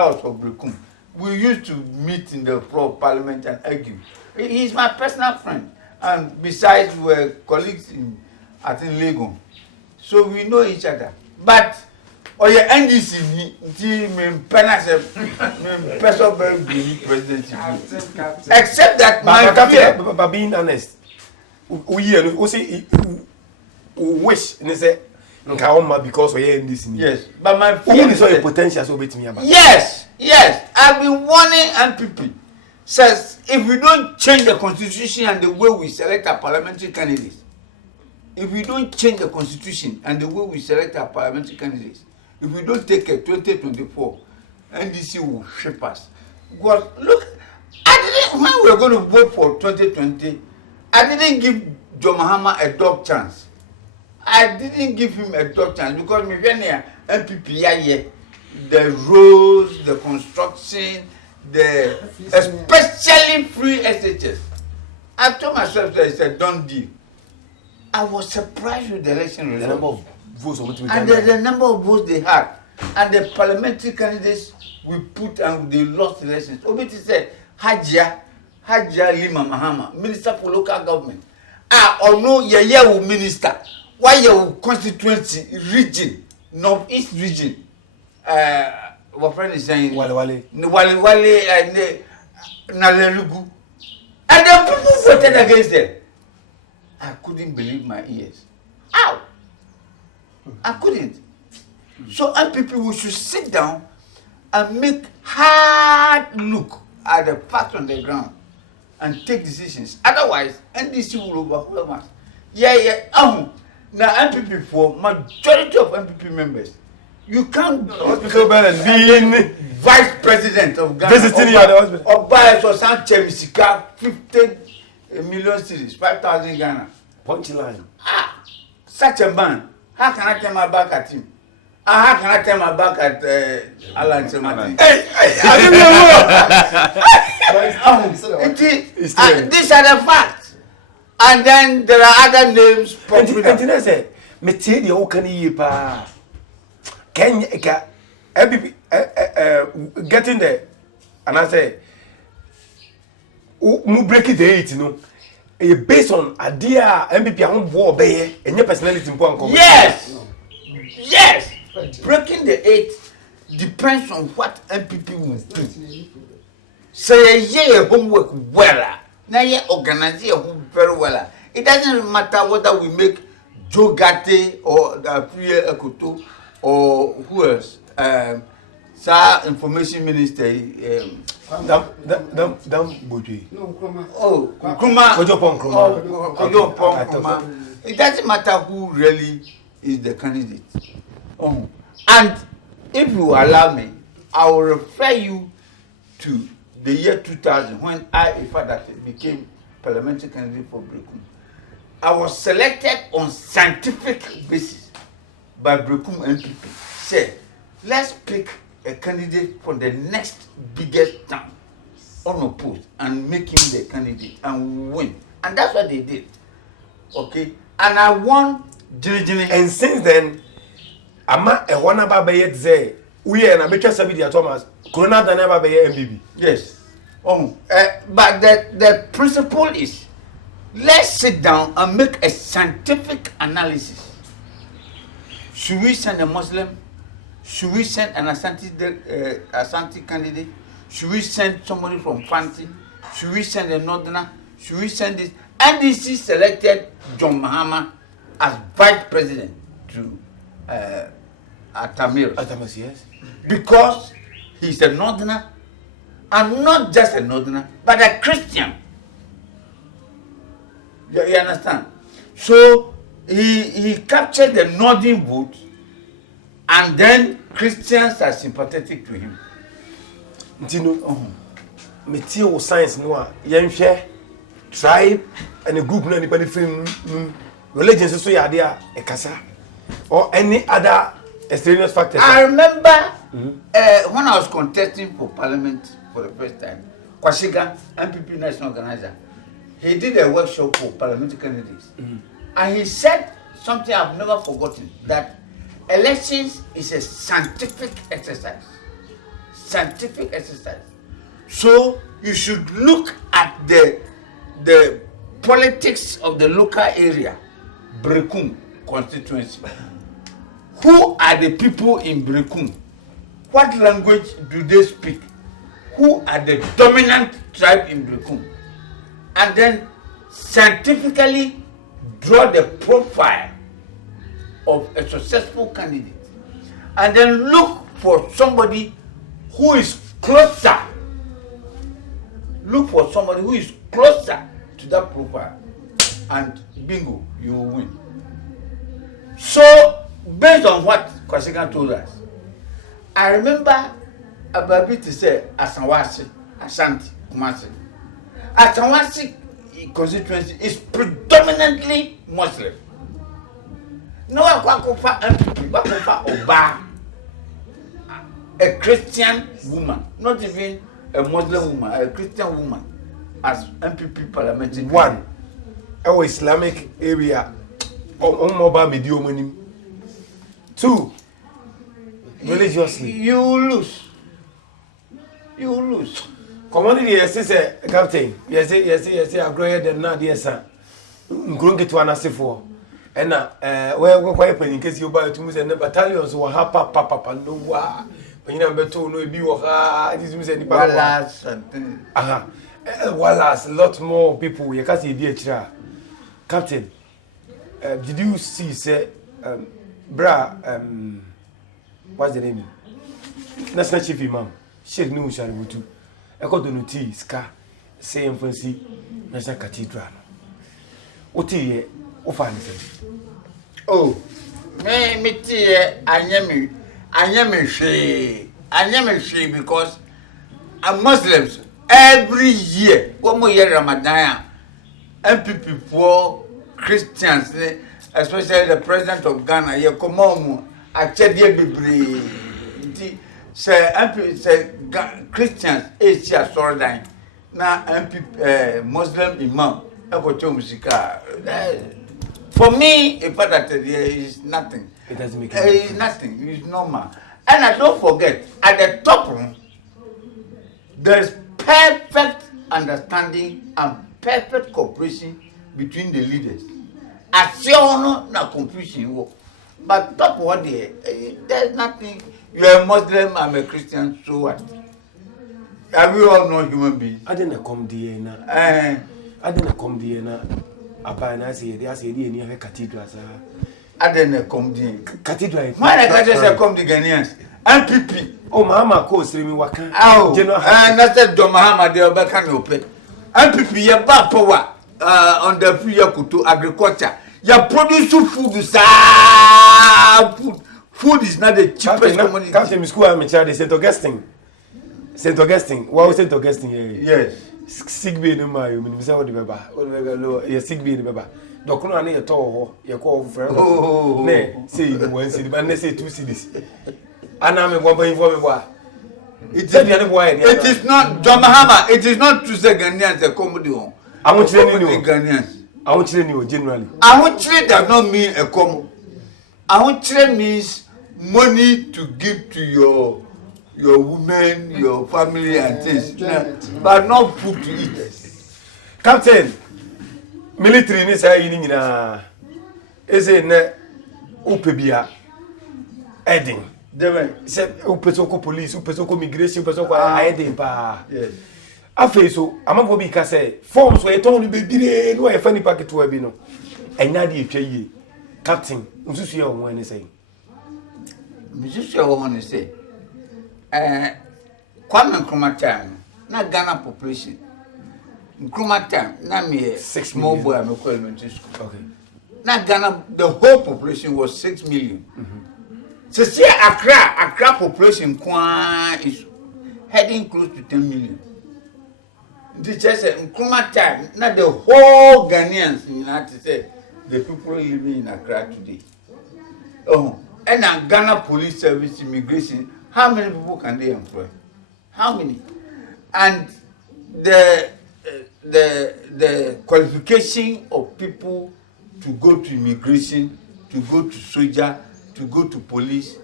was for Brekum. We used to meet in the floor of parliament and argue. He's my personal friend. And besides, we're colleagues in Legon. So we know each other. But your NDC, except that by being honest, we say wish say because we are NDC. Yes, but my fear is a potential so wait me about. Yes, I've been warning NPP. Says if we don't change the constitution and the way we select our parliamentary candidates, if we don't change the constitution and the way we select our parliamentary candidates, if we don't take a 2024, NDC will shape us. Because look, when we were going to vote for 2020, I didn't give John Mahama a dog chance. I didn't give him a dog chance because me when MPP the roads, the construction, especially free SHS. I told myself that it's a done deal. I was surprised with the election result. The number of votes and the number of votes they had. And the parliamentary candidates we put and they lost elections. Obiti said, Hajia Lima Mahama, Minister for Local Government. or no ye minister. Why your constituency region, northeast region? What friend is saying? Wale and Nalelugu. And the people voted against them. I couldn't believe my ears. How? I couldn't. So MPP, we should sit down and make hard look at the facts on the ground and take decisions. Otherwise, NDC will overwhelm us. Now MPP, for majority of MPP members, you can't hospital bed and being vice president of Ghana visiting you at the hospital or buy or some chemisika 50 million series 5,000 Ghana punchline. Such a man, how can I turn my back at him? How can I turn my back at Alan Semati? I didn't know. These are the facts. And then there are other names popular. And I said, me tell you how can you pa? Can you getting there? And I say, mu break it eight, you know. Based on idea, MPP on war bay and your personality in Ponko. Yes. Breaking the eight depends on what MPP will do. Say a homework well. Now you organize your home very well. It doesn't matter whether we make Joe Gate or Priya Akutu or who else. Sir, Information Minister. It doesn't matter who really is the candidate. And if you allow me, I will refer you to the year 2000 when Effah Dartey became parliamentary candidate for Brekum. I was selected on scientific basis by Brekum MPP. Said, let's pick a candidate for the next biggest town unopposed and make him the candidate and win. And that's what they did. Okay? And I won. And since then, I'm a one about say we are a better Sabidi Thomas. Corona than ever by MBB. Yes. But the principle is let's sit down and make a scientific analysis. Should we send a Muslim? Should we send an Asante candidate? Should we send somebody from Fanti? Should we send a Northerner? Should we send this? NDC selected John Mahama as vice president to Atamiros, yes. Because he's a Northerner, and not just a Northerner, but a Christian. You understand? So he captured the Northern vote, and then Christians are sympathetic to him. Material science no young tribe and a group no anybody film religion so you are there a casa or any other extraneous factors. I remember when I was contesting for parliament for the first time, Kwashiga, MPP national organizer, he did a workshop for parliamentary candidates. And he said something I've never forgotten, that elections is a scientific exercise. Scientific exercise. So you should look at the politics of the local area, Brekum constituency. Who are the people in Brekum? What language do they speak? Who are the dominant tribe in Brekum? And then scientifically draw the profile of a successful candidate. And then look for somebody who is closer. Look for somebody who is closer to that profile. And bingo, you will win. So, based on what Kwasiga told us, I remember Ababi to say Asanwasi, Ashanti, Kumasi. Asanwasi constituency is predominantly Muslim. No one can MPP, Oba, a Christian woman, not even a Muslim woman, a Christian woman, as MPP parliamentary. One, our Islamic area, mobile media money. Two, religiously. You lose. Commodity, yes, captain. Yes, I agree. Then not yes, sir. Nkrunge to anasefo. Ena we kwa penin kesi oba to say na battalions wo ha papa no wa. Penin beto no ebi wo ha it is say nipa aha. Wallace, a lot more people you can see the Captain, did you see say what's the name? National Chief Imam Sheikh Nuhu Shaributu eko do noti ska say infancy National Cathedral. Oti ye o fa ni say. Oh, me tie anyame hwe because Muslims every year when we hear Ramadan MPP for Christians especially the president of Ghana ye come on achede bebre say MP say Christians Asia Sordan na MP Muslim imam e go to musika for me if that is nothing. It doesn't make sense. It's nothing, it's normal. And I don't forget at the top there's perfect understanding and perfect cooperation between the leaders. Asiono na confusion, but top what there's nothing. You are a Muslim, I'm a Christian, so what? Are we all not human beings? I didn't come there na. I didn't come there na. Abana say they say they near cathedral sa. I didn't come there. Cathedral. Man, I can't just come the Ghanaians. MPP. Oh, Mama, ko siri waka. Oh, that's the Domahama de Obakan Ope. MPP, ya ba power on the free to agriculture. Ya produce food, food is not the cheapest commodity. Captain School, I'm a child, St. Augustine. St. Augustine. What was St. Augustine here? Yes. Sick bay no my, you say what the baba. You're sick bay the baba. Doctor, I need a tall, your call friend. Oh, nay, say one city, but let's say 2 cities. And I'm a woman for it is not Domahama, it is not to say Ghanaians a comedy. I want to know Ghanaians. I want to know generally. I want to does not mean a com. I want to means money to give to your women, your family and things, but not food to eat. Captain, military ni say yini na eze na upebia heading. Say upesoko police, upesoko migration, upesoko heading pa. Yes. Afa so amafo bi ka say forms we ton ni bebire no e fani packet to abi no. Enya de etwa yie. Captain, nsusu ye won ani say. Nsusu ye won ani say. Kwame Nkrumah time na Ghana population. Nkrumah time na me small boy am go elementary school. Okay. Na Ghana the whole population was 6 million. So see Accra population is heading close to 10 million. The just Nkrumah time na the whole Ghanaians in United States, the people living in Accra today. Oh, and now Ghana Police Service immigration, how many people can they employ? How many? And the qualification of people to go to immigration, to go to soldier, to go to police,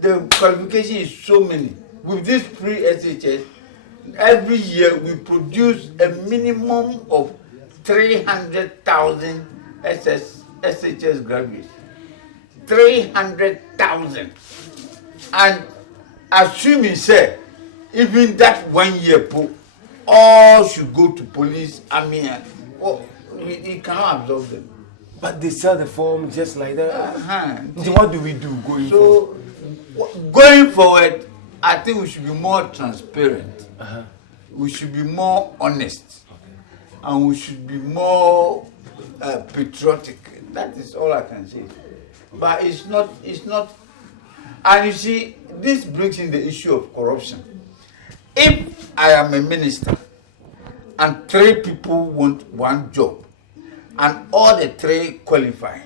the qualification is so many. With this free SHS, every year we produce a minimum of 300,000 SHS graduates. 300,000. And assuming, say, even that 1 year, all should go to police, army, and you cannot absorb them. But they sell the form just like that. So what do we do going forward? Going forward, I think we should be more transparent. We should be more honest. And we should be more patriotic. That is all I can say. But it's not. And you see, this brings in the issue of corruption. If I am a minister and 3 people want one job and all the 3 qualify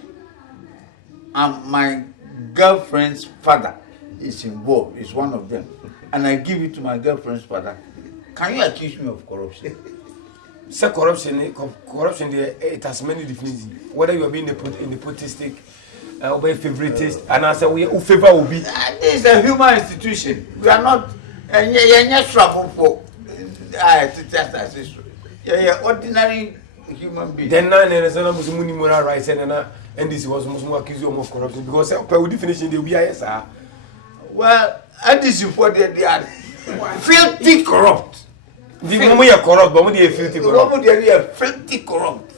and my girlfriend's father is involved, is one of them, and I give it to my girlfriend's father, can you accuse me of corruption? So corruption, it has many definitions. Whether you are being nepotistic, or by favoritist, and I say we favor will be. This is a human institution. We are not. You're not trouble for. Ordinary human being. Then nine and son of Muni Mura rights and this was most accused of corruption because per definition they will be IS. Well, and this is what they are filthy corrupt. The moment you are corrupt, but when you are filthy corrupt. They are filthy corrupt.